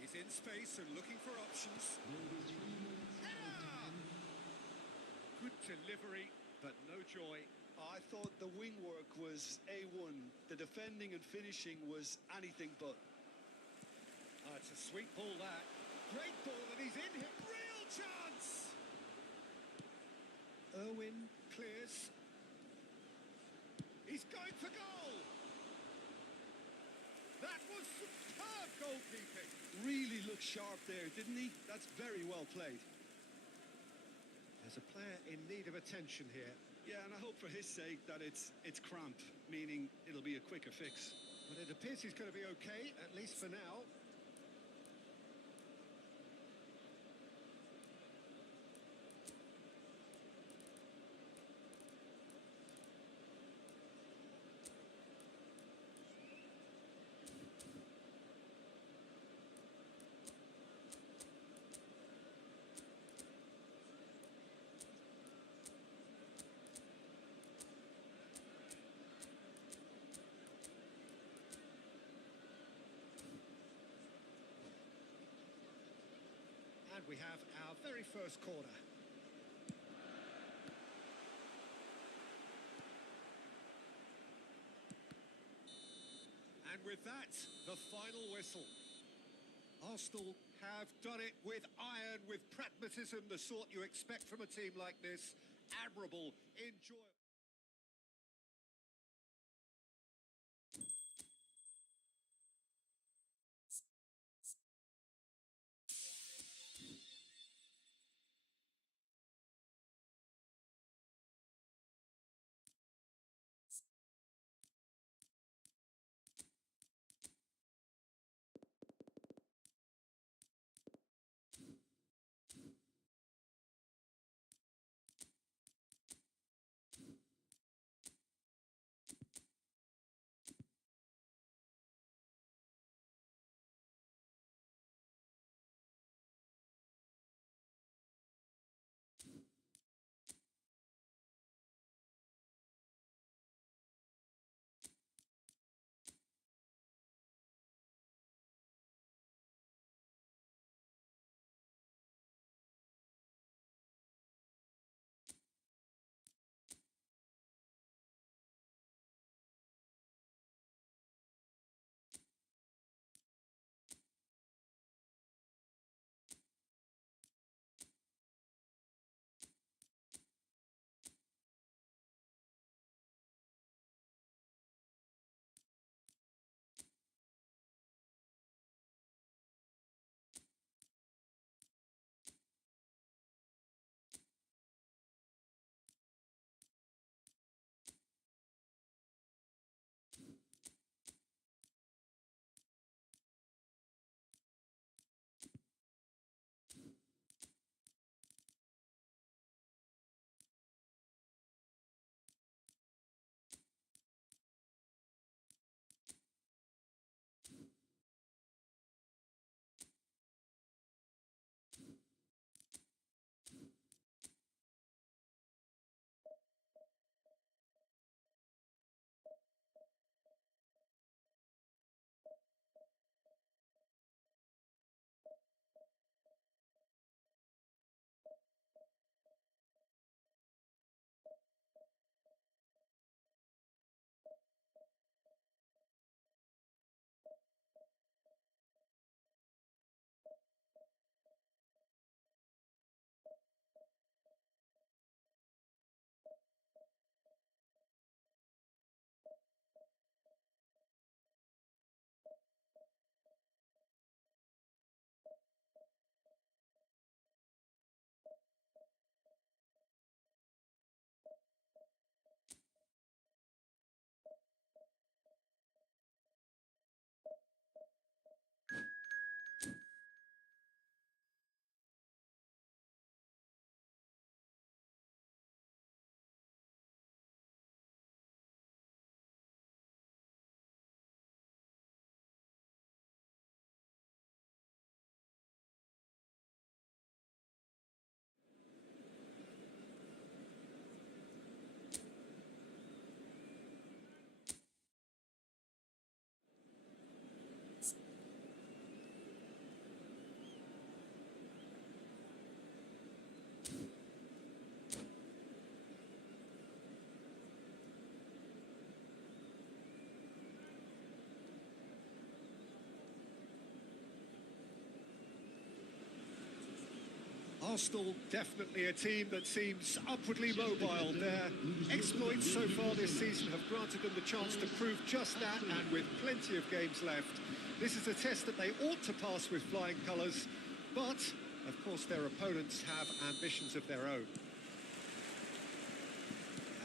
He's in space and looking for options. Header! Good delivery, but no joy. I thought the wing work was A1. The defending and finishing was anything but. It's a sweet ball, that. Great ball, and he's in here. Real chance! Irwin clears. He's going for goal! That was superb goalkeeping. Really looked sharp there, didn't he? That's very well played. There's a player in need of attention here. Yeah, and I hope for his sake that it's cramp, meaning it'll be a quicker fix. But it appears he's going to be okay, at least for now. And we have our very first corner. And with that, the final whistle. Arsenal have done it with iron, with pragmatism, the sort you expect from a team like this. Admirable, enjoyable. Arsenal, definitely a team that seems upwardly mobile. Their exploits so far this season have granted them the chance to prove just that, and with plenty of games left. This is a test that they ought to pass with flying colours, but, of course, their opponents have ambitions of their own.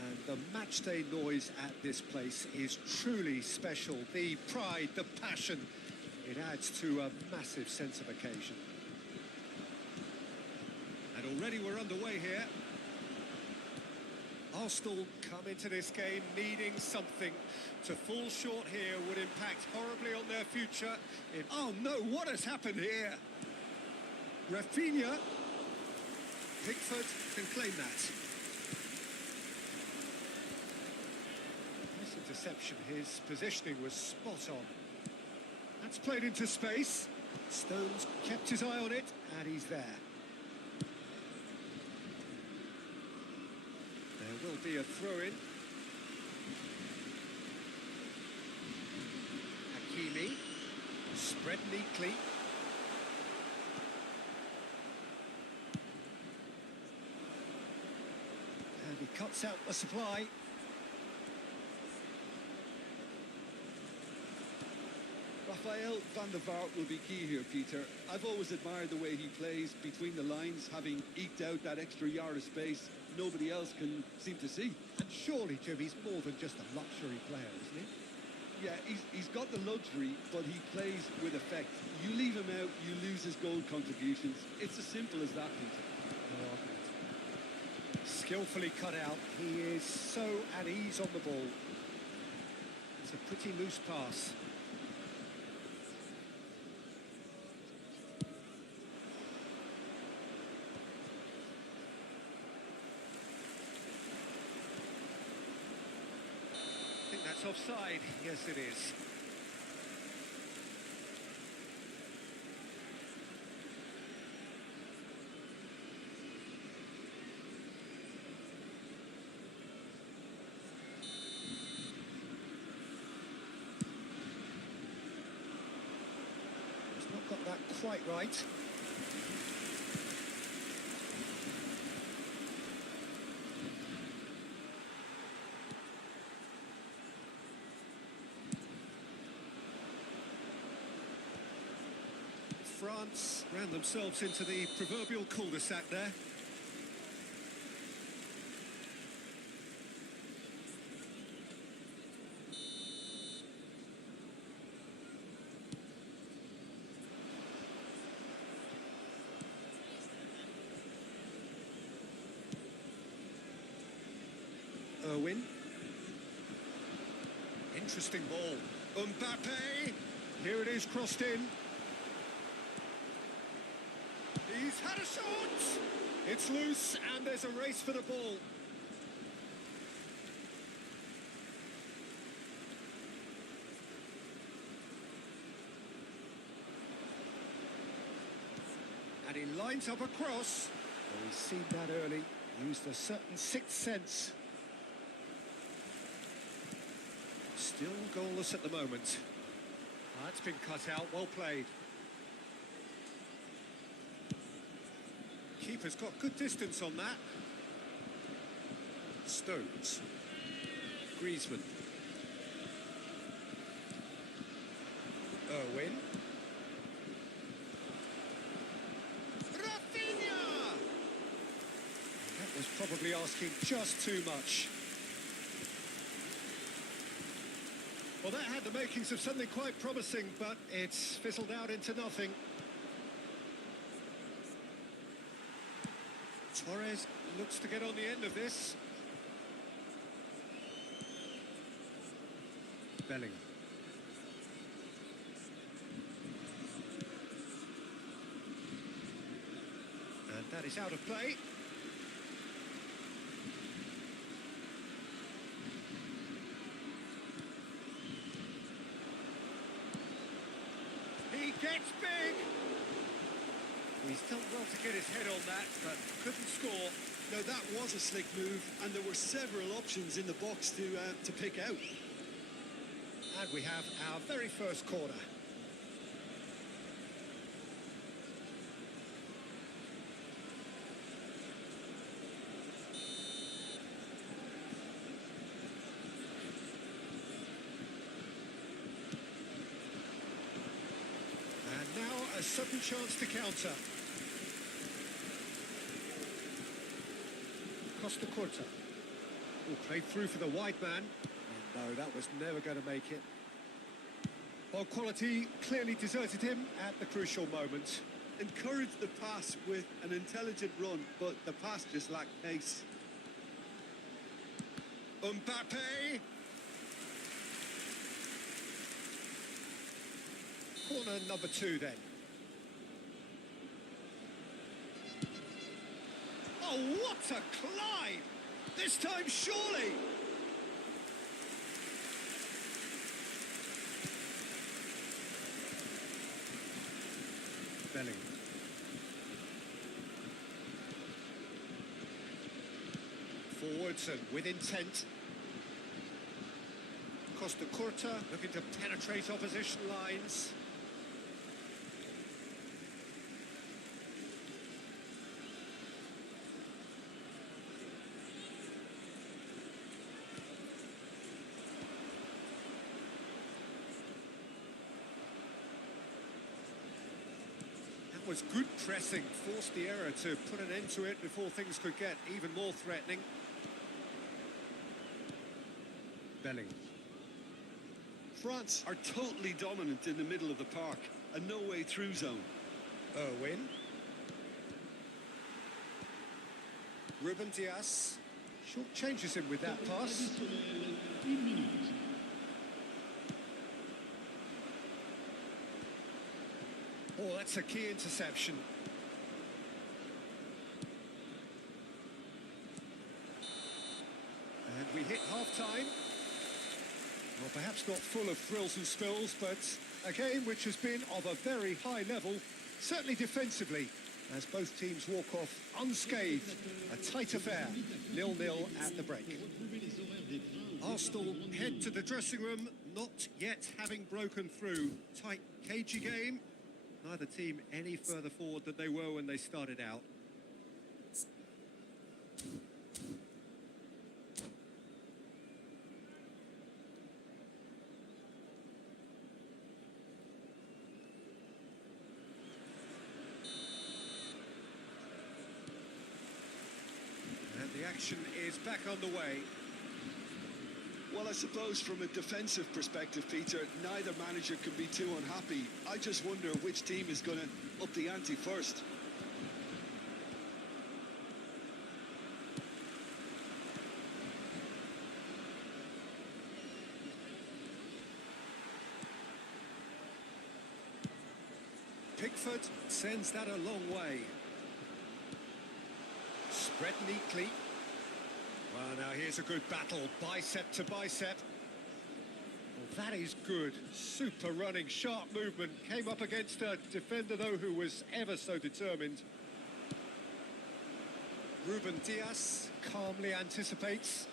And the matchday noise at this place is truly special. The pride, the passion, it adds to a massive sense of occasion. And already we're underway here. Arsenal come into this game needing something. To fall short here would impact horribly on their future. Oh no, what has happened here? Rafinha. Pickford can claim that. Nice interception. His positioning was spot on. That's played into space. Stones kept his eye on it, and he's there. There will be a throw-in. Hakimi, spread neatly. And he cuts out the supply. Rafael van der Vaart will be key here, Peter. I've always admired the way he plays between the lines, having eked out that extra yard of space nobody else can seem to see. And surely, Jim, he's more than just a luxury player, isn't he? Yeah, he's got the luxury, but he plays with effect. You leave him out, you lose his goal contributions. It's as simple as that, Peter. No argument. Skillfully cut out. He is so at ease on the ball. It's a pretty loose pass. That's offside. Yes, it is. He's not got that quite right. France ran themselves into the proverbial cul-de-sac there. Irwin. Interesting ball. Mbappe. Here it is, crossed in. He's had a shot! It's loose, and there's a race for the ball. And he lines up a cross. Well, he's seen that early, used a certain sixth sense. Still goalless at the moment. That's been cut out, well played. Keeper's got good distance on that. Stones. Griezmann. Irwin. Rafinha! That was probably asking just too much. Well, that had the makings of something quite promising, but it's fizzled out into nothing. Torres looks to get on the end of this. Bellingham. And that is out of play. He gets big. He's done well to get his head on that, but couldn't score. No, that was a slick move, and there were several options in the box to pick out. And we have our very first corner. important chance to counter. Costa Curta. Oh, played through for the wide man. And no, that was never going to make it. Well, quality clearly deserted him at the crucial moment. Encouraged the pass with an intelligent run, but the pass just lacked pace. Mbappe. Corner number 2 then. Oh, what a climb! This time, surely! Bellingham. Forwards and with intent. Costa Curta looking to penetrate opposition lines. Was good pressing, forced the error to put an end to it before things could get even more threatening. Bellingham. France are totally dominant in the middle of the park, a no-way through zone. Irwin. Ruben Dias. Short changes him with that pass. Oh, that's a key interception. And we hit half-time. Well, perhaps not full of thrills and spills, but a game which has been of a very high level, certainly defensively, as both teams walk off unscathed. A tight affair, 0-0 at the break. Arsenal head to the dressing room, not yet having broken through. Tight, cagey game. Neither team any further forward than they were when they started out. And the action is back underway. Well, I suppose from a defensive perspective, Peter, neither manager can be too unhappy. I just wonder which team is going to up the ante first. Pickford sends that a long way. Spread neatly. Well, now here's a good battle, bicep to bicep. Well, that is good. Super running, sharp movement. Came up against a defender, though, who was ever so determined. Ruben Dias calmly anticipates.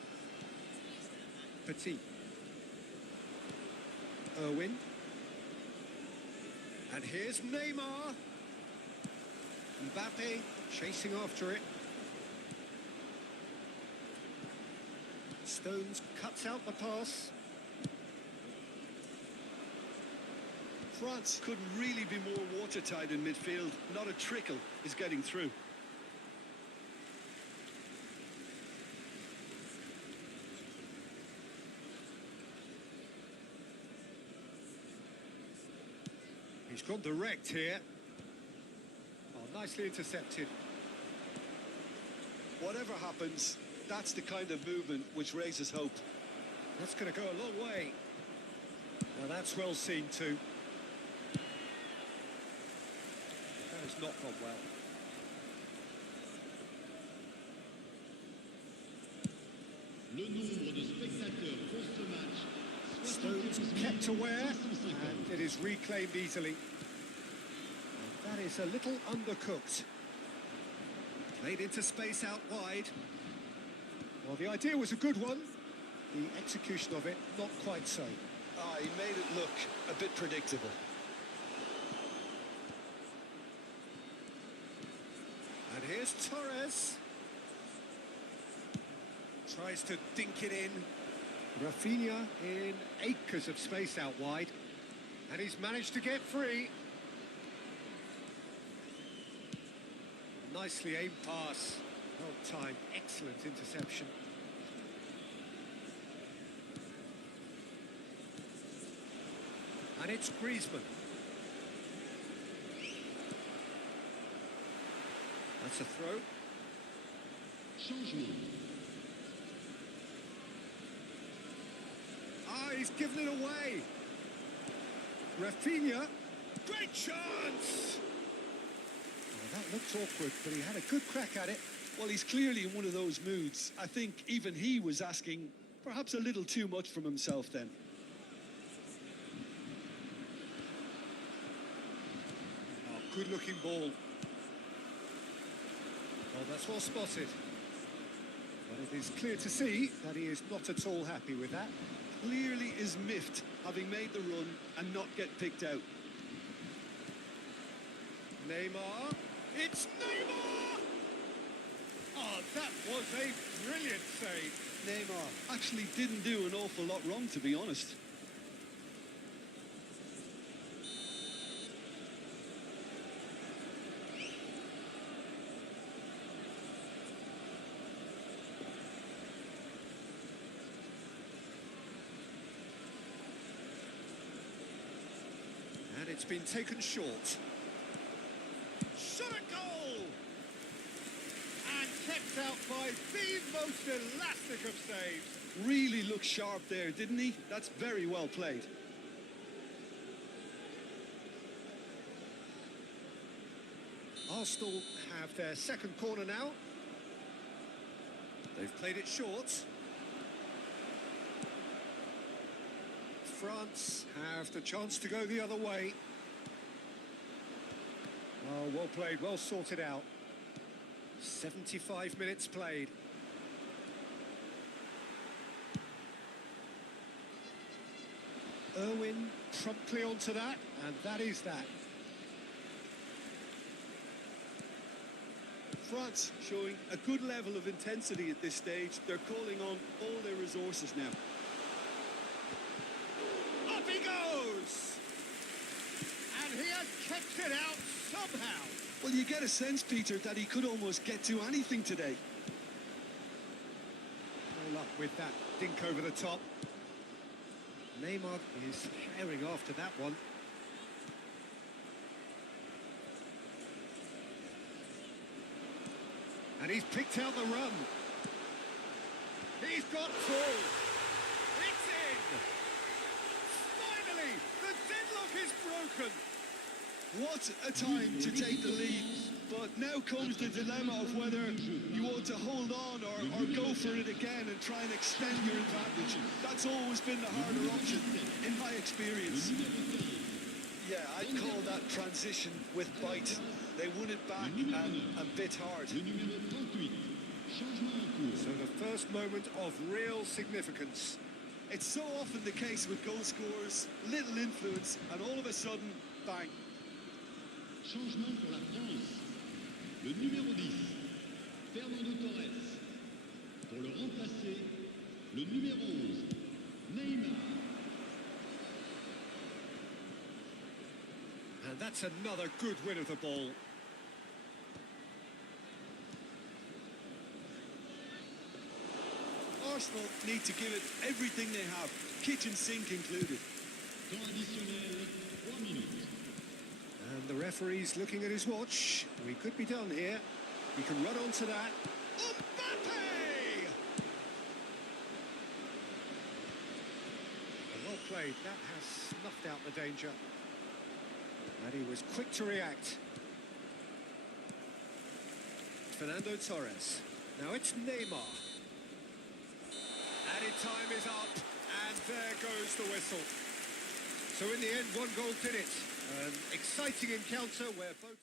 Petit. Irwin. And here's Neymar. Mbappe chasing after it. Stones cuts out the pass. France couldn't really be more watertight in midfield. Not a trickle is getting through. He's gone direct here. Oh, nicely intercepted. Whatever happens, that's the kind of movement which raises hope. That's going to go a long way. Now that's well seen too. That has not gone well. Le nombre de spectateurs pour ce match. Stones kept aware, and it is reclaimed easily. And that is a little undercooked. Played into space out wide. Well, the idea was a good one. The execution of it, not quite so. Ah, he made it look a bit predictable. And here's Torres. Tries to dink it in. Rafinha in acres of space out wide. And he's managed to get free. nicely aimed pass. Well timed, excellent interception. And it's Griezmann. That's a throw. Changement. Ah, he's given it away. Rafinha. Great chance! Oh, that looked awkward, but he had a good crack at it. Well, he's clearly in one of those moods. I think even he was asking perhaps a little too much from himself then. Oh, good-looking ball. Well, that's well spotted. But it is clear to see that he is not at all happy with that. Clearly is miffed having made the run and not get picked out. Neymar. It's Neymar! Oh, that was a brilliant save. Neymar actually didn't do an awful lot wrong, to be honest. And it's been taken short. Shot a goal! And kept out by the most elastic of saves. Really looked sharp there, didn't he? That's very well played. Arsenal have their second corner now. They've played it short. France have the chance to go the other way. Oh, well played, well sorted out. 75 minutes played. Irwin promptly onto that, and that is that. France showing a good level of intensity at this stage. They're calling on all their resources now. Up he goes! And he has kept it out somehow. Well, you get a sense, Peter, that he could almost get to anything today. No luck with that dink over the top. Neymar is herring after that one. And he's picked out the run. He's got through. It's in. Finally, the deadlock is broken. What a time to take the lead. But now comes the dilemma of whether you want to hold on or go for it again and try and extend your advantage. That's always been the harder option, in my experience. Yeah, I'd call that transition with bite. They won it back and bit hard. Le numéro 38. Changement en cours. So the first moment of real significance. It's so often the case with goal scorers, little influence, and all of a sudden, bang. Changement pour la France. Le numéro 10, Fernando Torres. Pour le remplacer, le numéro 11, Neymar. And that's another good win of the ball. Arsenal need to give it everything they have, kitchen sink included. Temps additionnel, 3 minutes. And the referee's looking at his watch. We could be done here. He can run onto that. Mbappe! Well played. That has snuffed out the danger. And he was quick to react. Fernando Torres. Now it's Neymar. Added time is up. And there goes the whistle. So in the end, one goal did it. An exciting encounter where both...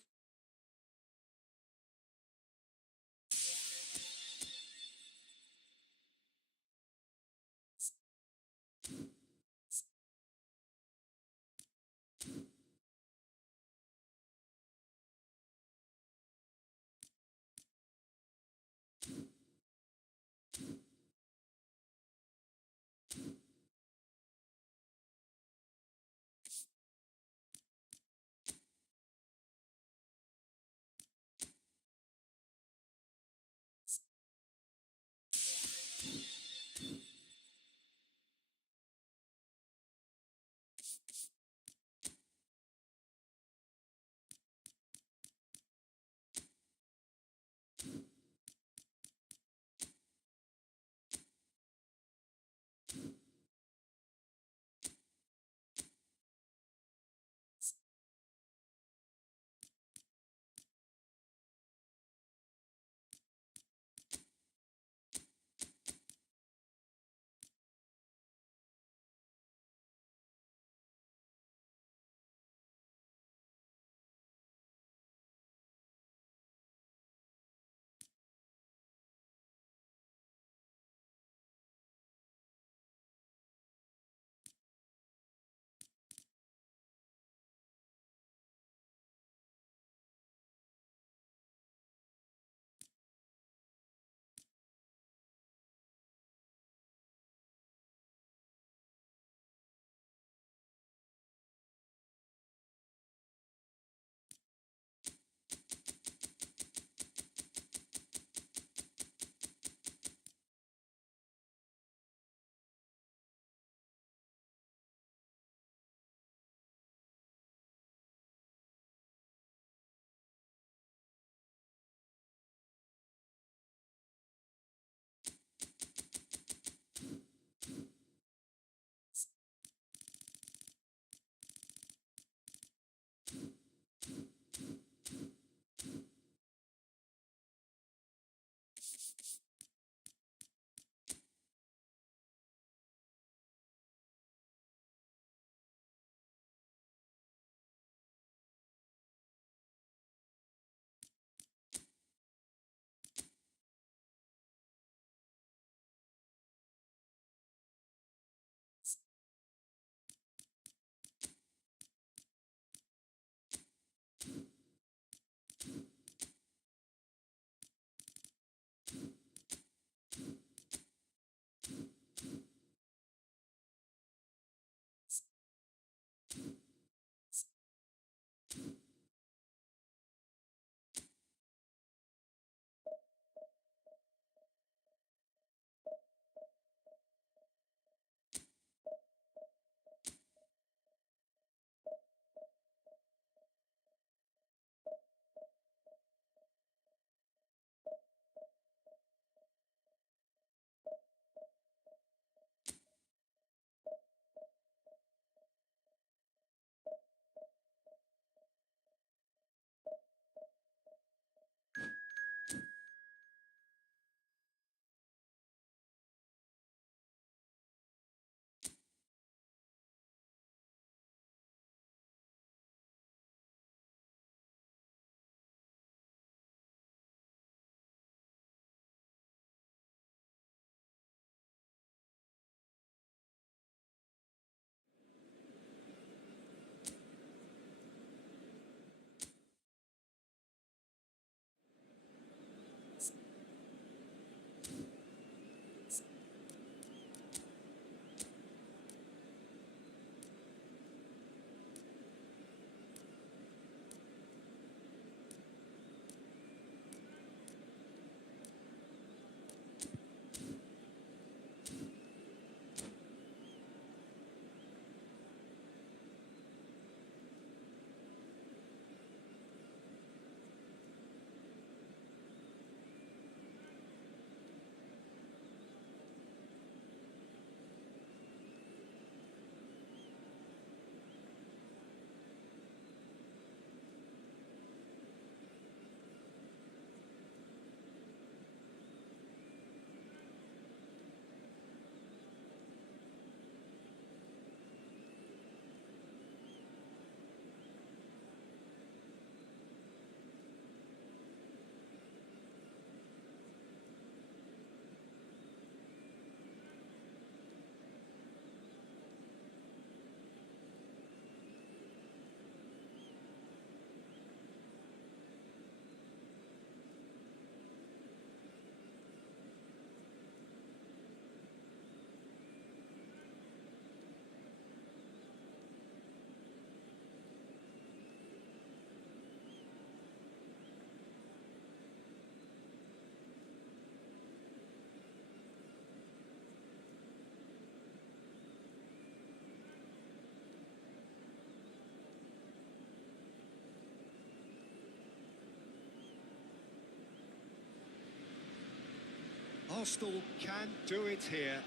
Arsenal can do it here.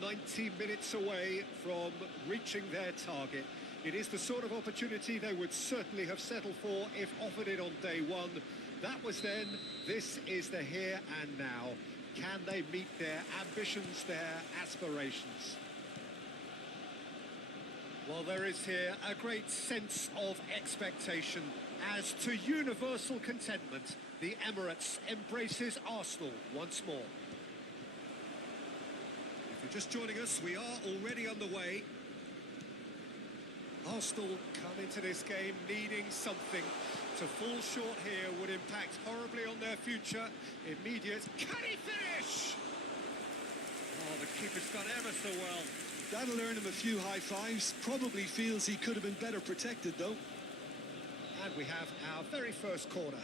90 minutes away from reaching their target. It is the sort of opportunity they would certainly have settled for if offered it on day one. That was then, this is the here and now. Can they meet their ambitions, their aspirations? Well, there is here a great sense of expectation as to universal contentment. The Emirates embraces Arsenal once more. If you're just joining us, we are already underway. Arsenal come into this game needing something. To fall short here would impact horribly on their future. Immediate, can he finish? Oh, the keeper's done ever so well. That'll earn him a few high fives. Probably feels he could have been better protected, though. And we have our very first corner.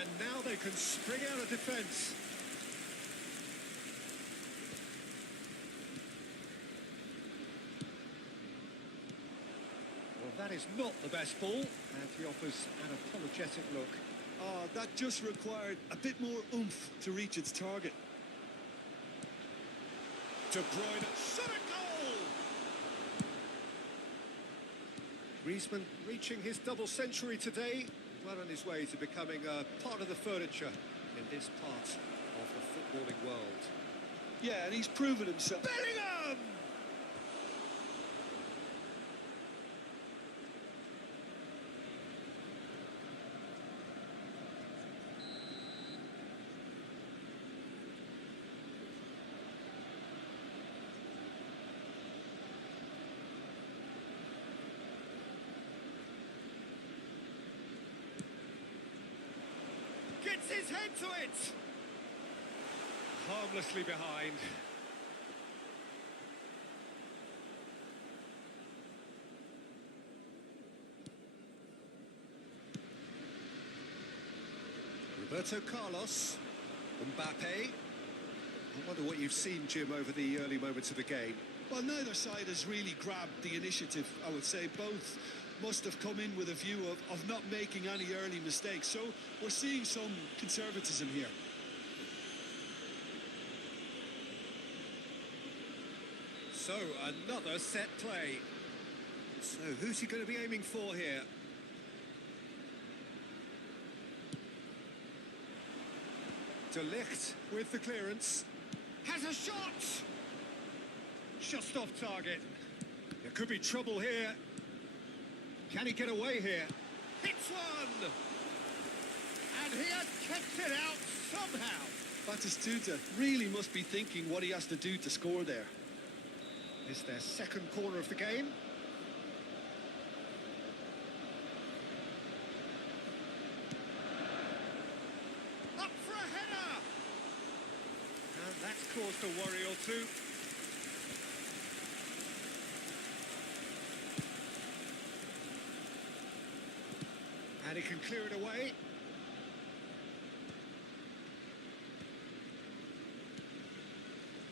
And now they can spring out of defence. Well, that is not the best ball, and he offers an apologetic look. Oh, that just required a bit more oomph to reach its target. De Bruyne, shot a goal! Griezmann reaching his double century today, well on his way to becoming a part of the furniture in this part of the footballing world. Yeah, and he's proven himself. Bellingham! Gets his head to it! Harmlessly behind. Roberto Carlos. Mbappe. I wonder what you've seen, Jim, over the early moments of the game. Well, neither side has really grabbed the initiative, I would say. Both must have come in with a view of not making any early mistakes. So we're seeing some conservatism here. So, another set play. So, who's he going to be aiming for here? De Ligt with the clearance. Has a shot! Just off target. There could be trouble here. Can he get away here? Hits one! And he has kept it out somehow. Batistuta really must be thinking what he has to do to score there. It's their second corner of the game. Up for a header! And that's caused a worry or two. And he can clear it away.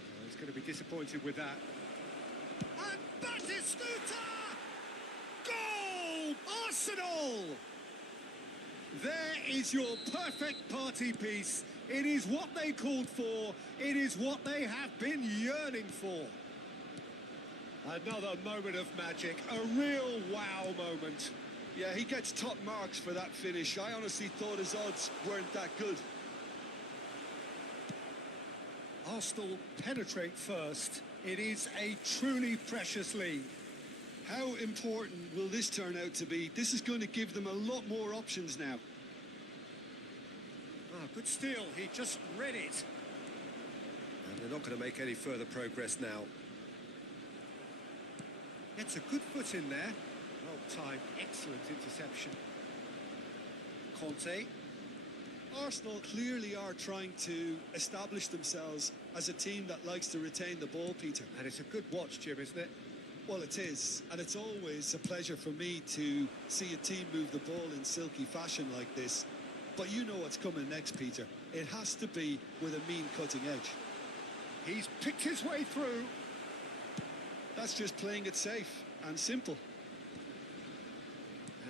Oh, he's going to be disappointed with that. And Batistuta! Goal! Arsenal! There is your perfect party piece. It is what they called for. It is what they have been yearning for. Another moment of magic. A real wow moment. Yeah, he gets top marks for that finish. I honestly thought his odds weren't that good. Arsenal penetrate first. It is a truly precious lead. How important will this turn out to be? This is going to give them a lot more options now. Ah, good steal. He just read it. And they're not going to make any further progress now. Gets a good foot in there. Well timed, excellent interception. Conte. Arsenal clearly are trying to establish themselves as a team that likes to retain the ball, Peter. And it's a good watch, Jim, isn't it? Well, it is, and it's always a pleasure for me to see a team move the ball in silky fashion like this. But you know what's coming next, Peter. It has to be with a mean cutting edge. He's picked his way through. That's just playing it safe and simple.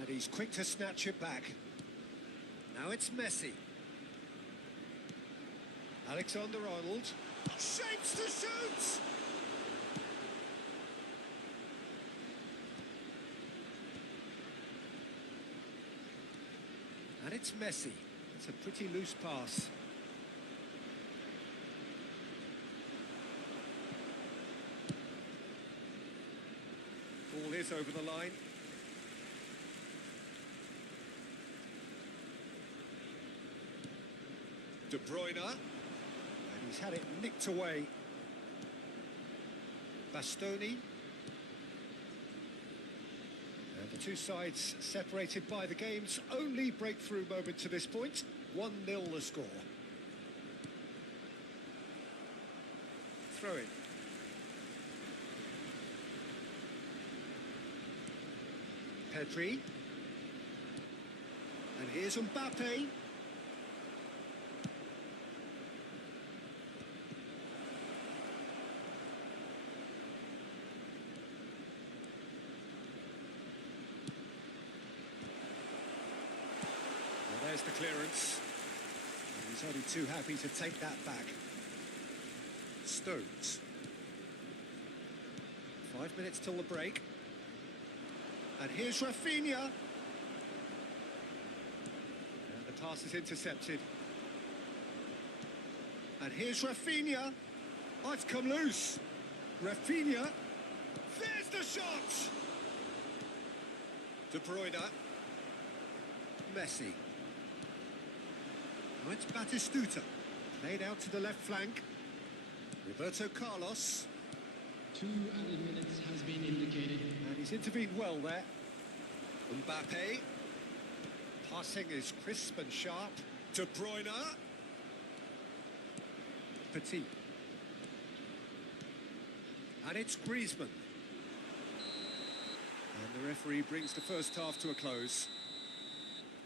And he's quick to snatch it back. Now it's Messi. Alexander-Arnold. Shapes to shoot! And it's Messi. It's a pretty loose pass. Ball is over the line. De Bruyne. And he's had it nicked away. Bastoni. And the two sides separated by the game's only breakthrough moment to this point. 1-0 the score. Throw in. Pedri. And here's Mbappe. There's the clearance. And he's only too happy to take that back. Stones. 5 minutes till the break. And here's Rafinha. And the pass is intercepted. And here's Rafinha. Oh, it's come loose. Rafinha. There's the shot! De Bruyne. Messi. Now it's Batistuta. Played out to the left flank. Roberto Carlos. 2 added minutes has been indicated. And he's intervened well there. Mbappe. Passing is crisp and sharp. De Bruyne. Petit. And it's Griezmann. And the referee brings the first half to a close.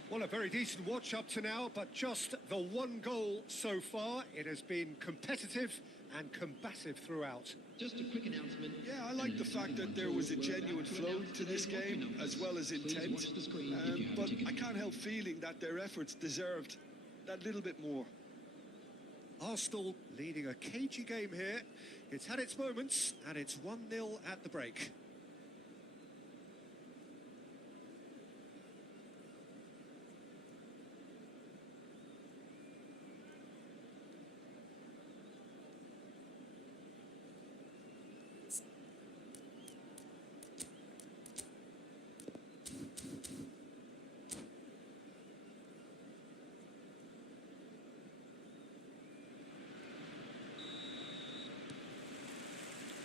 Well, a very decent watch up to now, but just the one goal so far. It has been competitive and combative throughout. Just a quick announcement. Yeah, I like the fact that there was a genuine flow to this game, as well as intent. But I can't help feeling that their efforts deserved that little bit more. Arsenal leading a cagey game here. It's had its moments, and it's 1-0 at the break.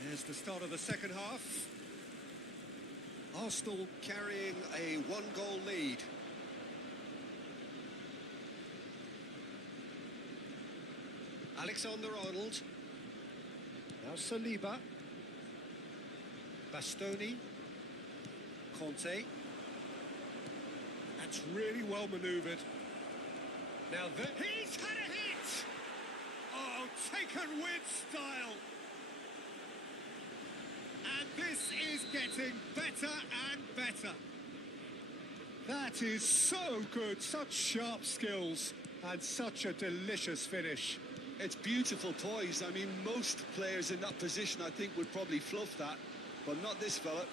There's the start of the second half. Arsenal carrying a 1-goal lead. Alexander-Arnold. Now Saliba. Bastoni. Conte. That's really well manoeuvred. Now he's had a hit! Oh, taken with style. And this is getting better and better. That is so good, such sharp skills and such a delicious finish. It's beautiful poise. I mean, most players in that position, I think, would probably fluff that, but not this fella.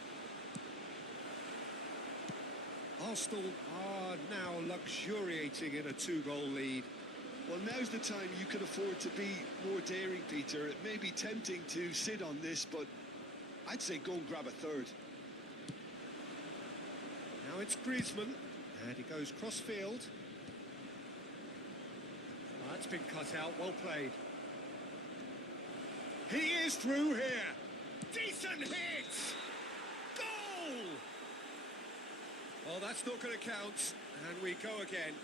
Arsenal are now luxuriating in a 2-goal lead. Well, now's the time you can afford to be more daring, Peter. It may be tempting to sit on this, but I'd say go and grab a third. Now it's Griezmann, and he goes cross-field. That's been cut out, well played. He is through here. Decent hit! Goal! Well, that's not going to count, and we go again.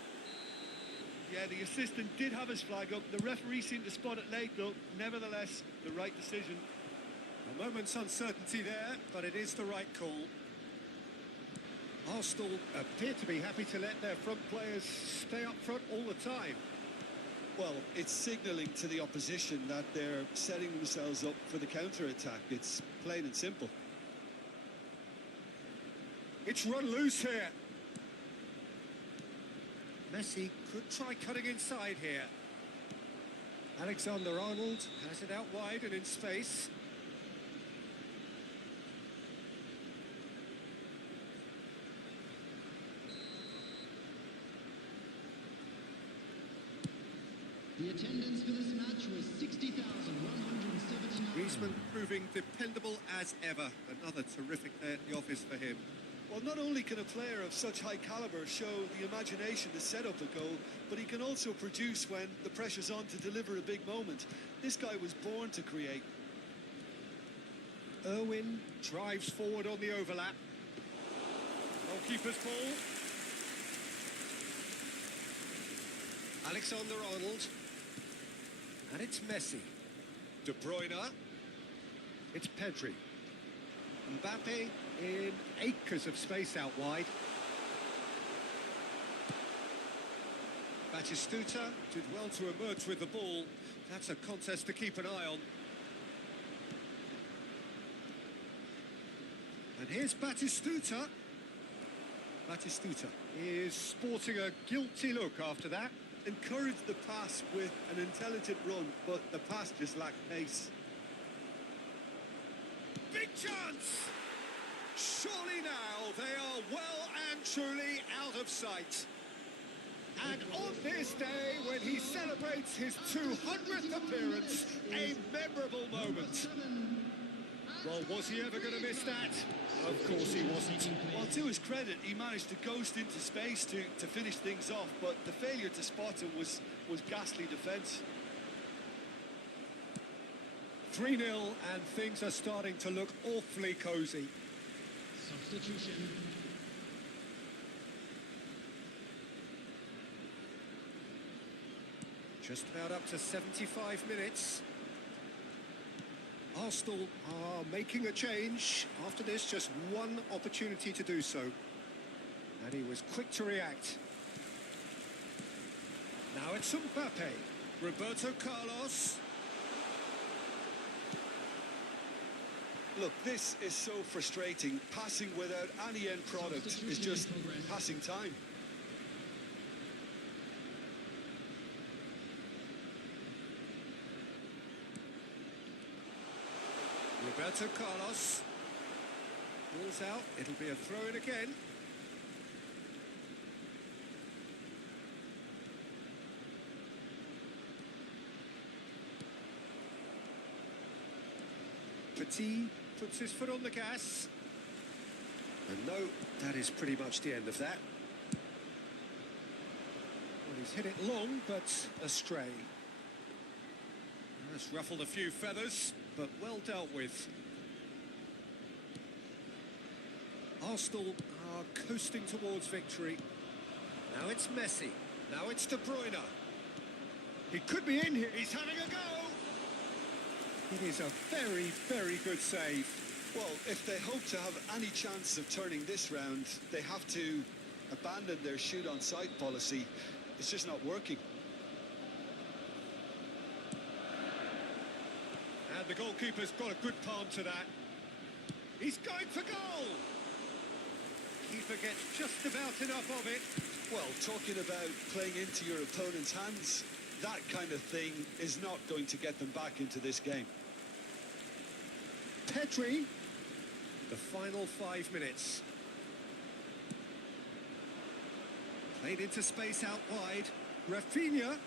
Yeah, the assistant did have his flag up. The referee seemed to spot it late, though. Nevertheless, the right decision. A moment's uncertainty there, but it is the right call. Arsenal appear to be happy to let their front players stay up front all the time. Well, it's signalling to the opposition that they're setting themselves up for the counter-attack. It's plain and simple. It's run loose here. Messi could try cutting inside here. Alexander-Arnold has it out wide and in space. The attendance for this match was 60,179. Griezmann proving dependable as ever. Another terrific day at the office for him. Well, not only can a player of such high calibre show the imagination to set up a goal, but he can also produce when the pressure's on to deliver a big moment. This guy was born to create. Irwin drives forward on the overlap. Goalkeeper's ball. Alexander-Arnold. And it's Messi. De Bruyne. It's Pedri. Mbappe in acres of space out wide. Batistuta did well to emerge with the ball. That's a contest to keep an eye on. And here's Batistuta. Batistuta is sporting a guilty look after that. Encouraged the pass with an intelligent run, but the pass just lacked pace. Big chance! Surely now they are well and truly out of sight. And on this day, when he celebrates his 200th appearance, a memorable moment. Well, was he ever going to miss that? Of course he wasn't. Well, to his credit, he managed to ghost into space to finish things off, but the failure to spot him was ghastly defence. 3-0, and things are starting to look awfully cosy. Substitution. Just about up to 75 minutes. Arsenal are making a change. After this, just one opportunity to do so. And he was quick to react. Now it's Mbappe. Roberto Carlos. Look, this is so frustrating. Passing without any end product is just passing time. Roberto Carlos. Ball's out. It'll be a throw-in again. Petit puts his foot on the gas. And no, that is pretty much the end of that. Well, he's hit it long, but astray. That's ruffled a few feathers, but well dealt with. Arsenal are coasting towards victory. Now it's Messi. Now it's De Bruyne. He could be in here. He's having a go. It is a very, very good save. Well, if they hope to have any chance of turning this round, they have to abandon their shoot-on-sight policy. It's just not working. And the goalkeeper's got a good palm to that. He's going for goal! Keeper gets just about enough of it. Well, talking about playing into your opponent's hands, that kind of thing is not going to get them back into this game. Pedri, the final 5 minutes. Played into space out wide. Rafinha,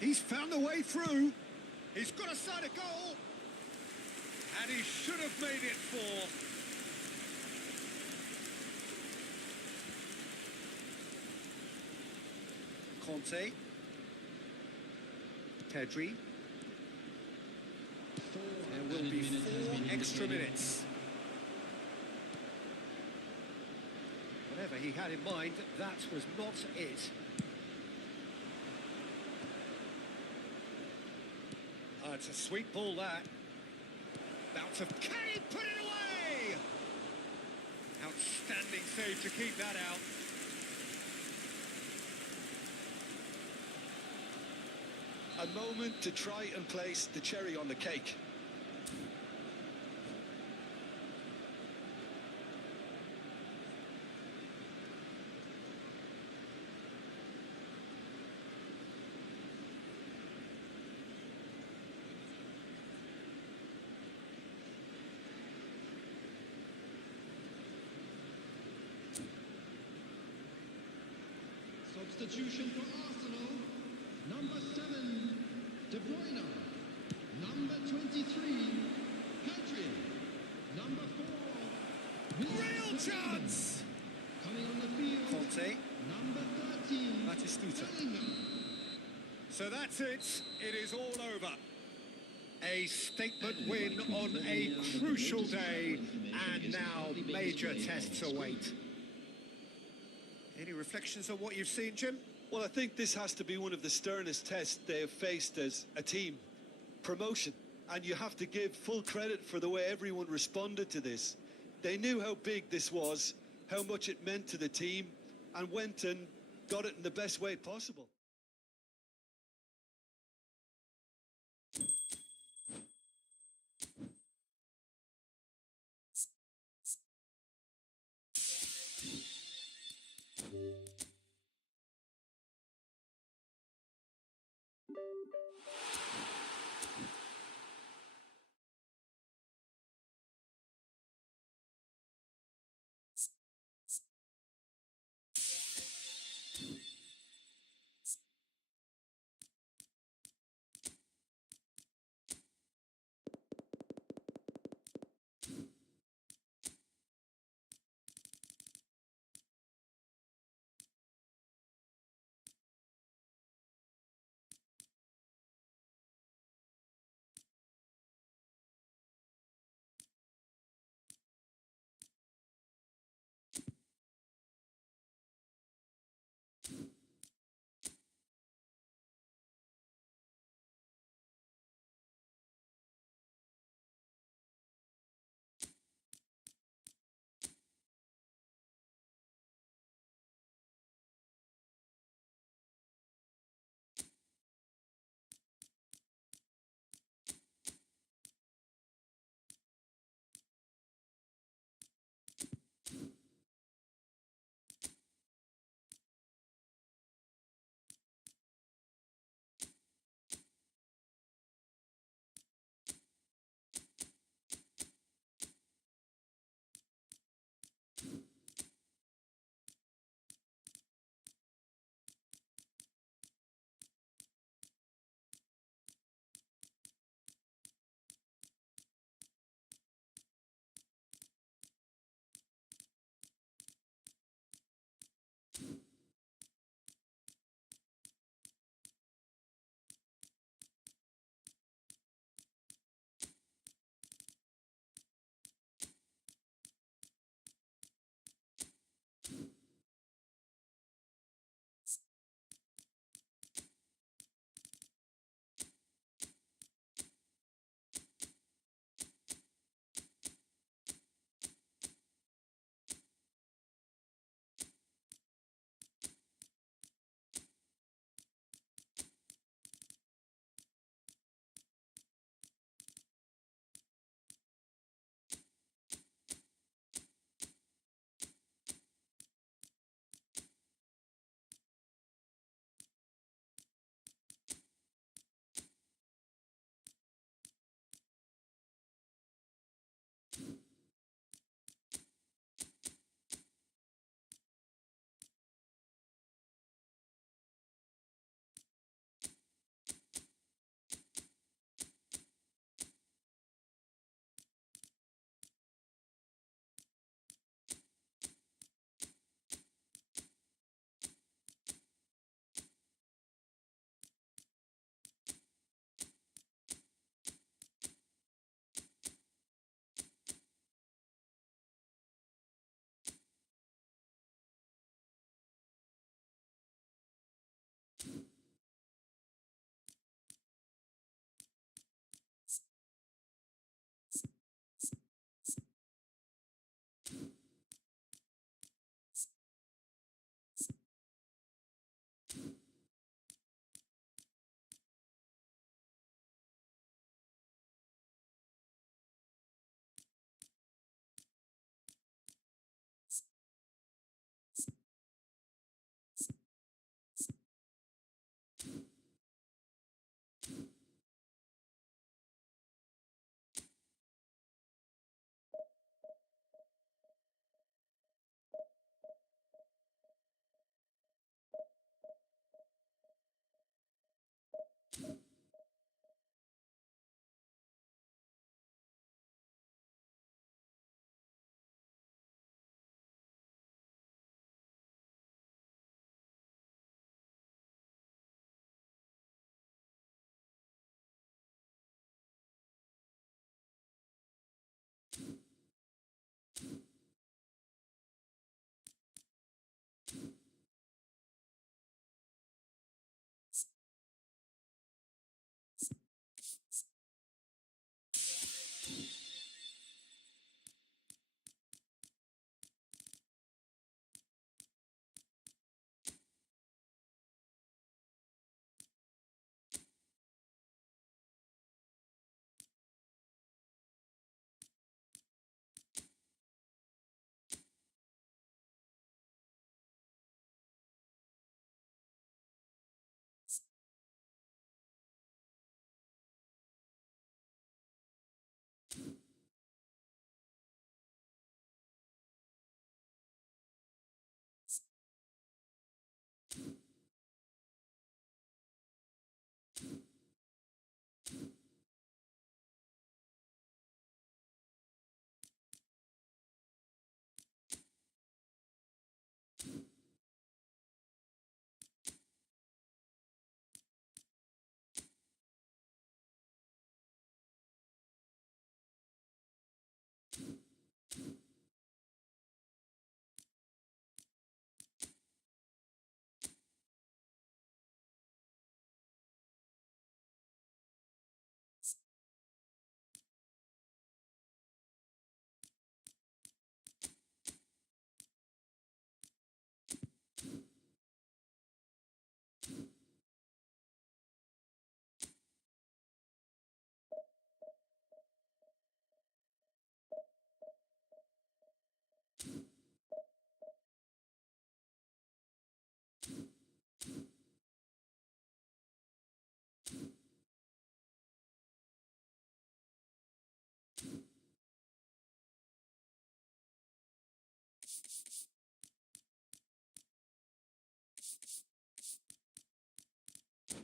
he's found a way through. He's got a side of goal. And he should have made it 4. Conte. Pedri. There will be 4 extra minutes. Whatever he had in mind, that was not it. Oh, it's a sweet ball, that. Bounce of... Can he put it away? Outstanding save to keep that out. A moment to try and place the cherry on the cake. Substitution for Arsenal. Number 7, De Bruyne. Number 23, Pedri. Number 4, Real chance! coming on the field. Conte. Number 13, Batistuta. Bellingham. So that's it. It is all over. A statement win on a crucial day, and now major tests await. Any reflections on what you've seen, Jim? Well, I think this has to be one of the sternest tests they have faced as a team. Promotion. And you have to give full credit for the way everyone responded to this. They knew how big this was, how much it meant to the team, and went and got it in the best way possible.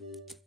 you.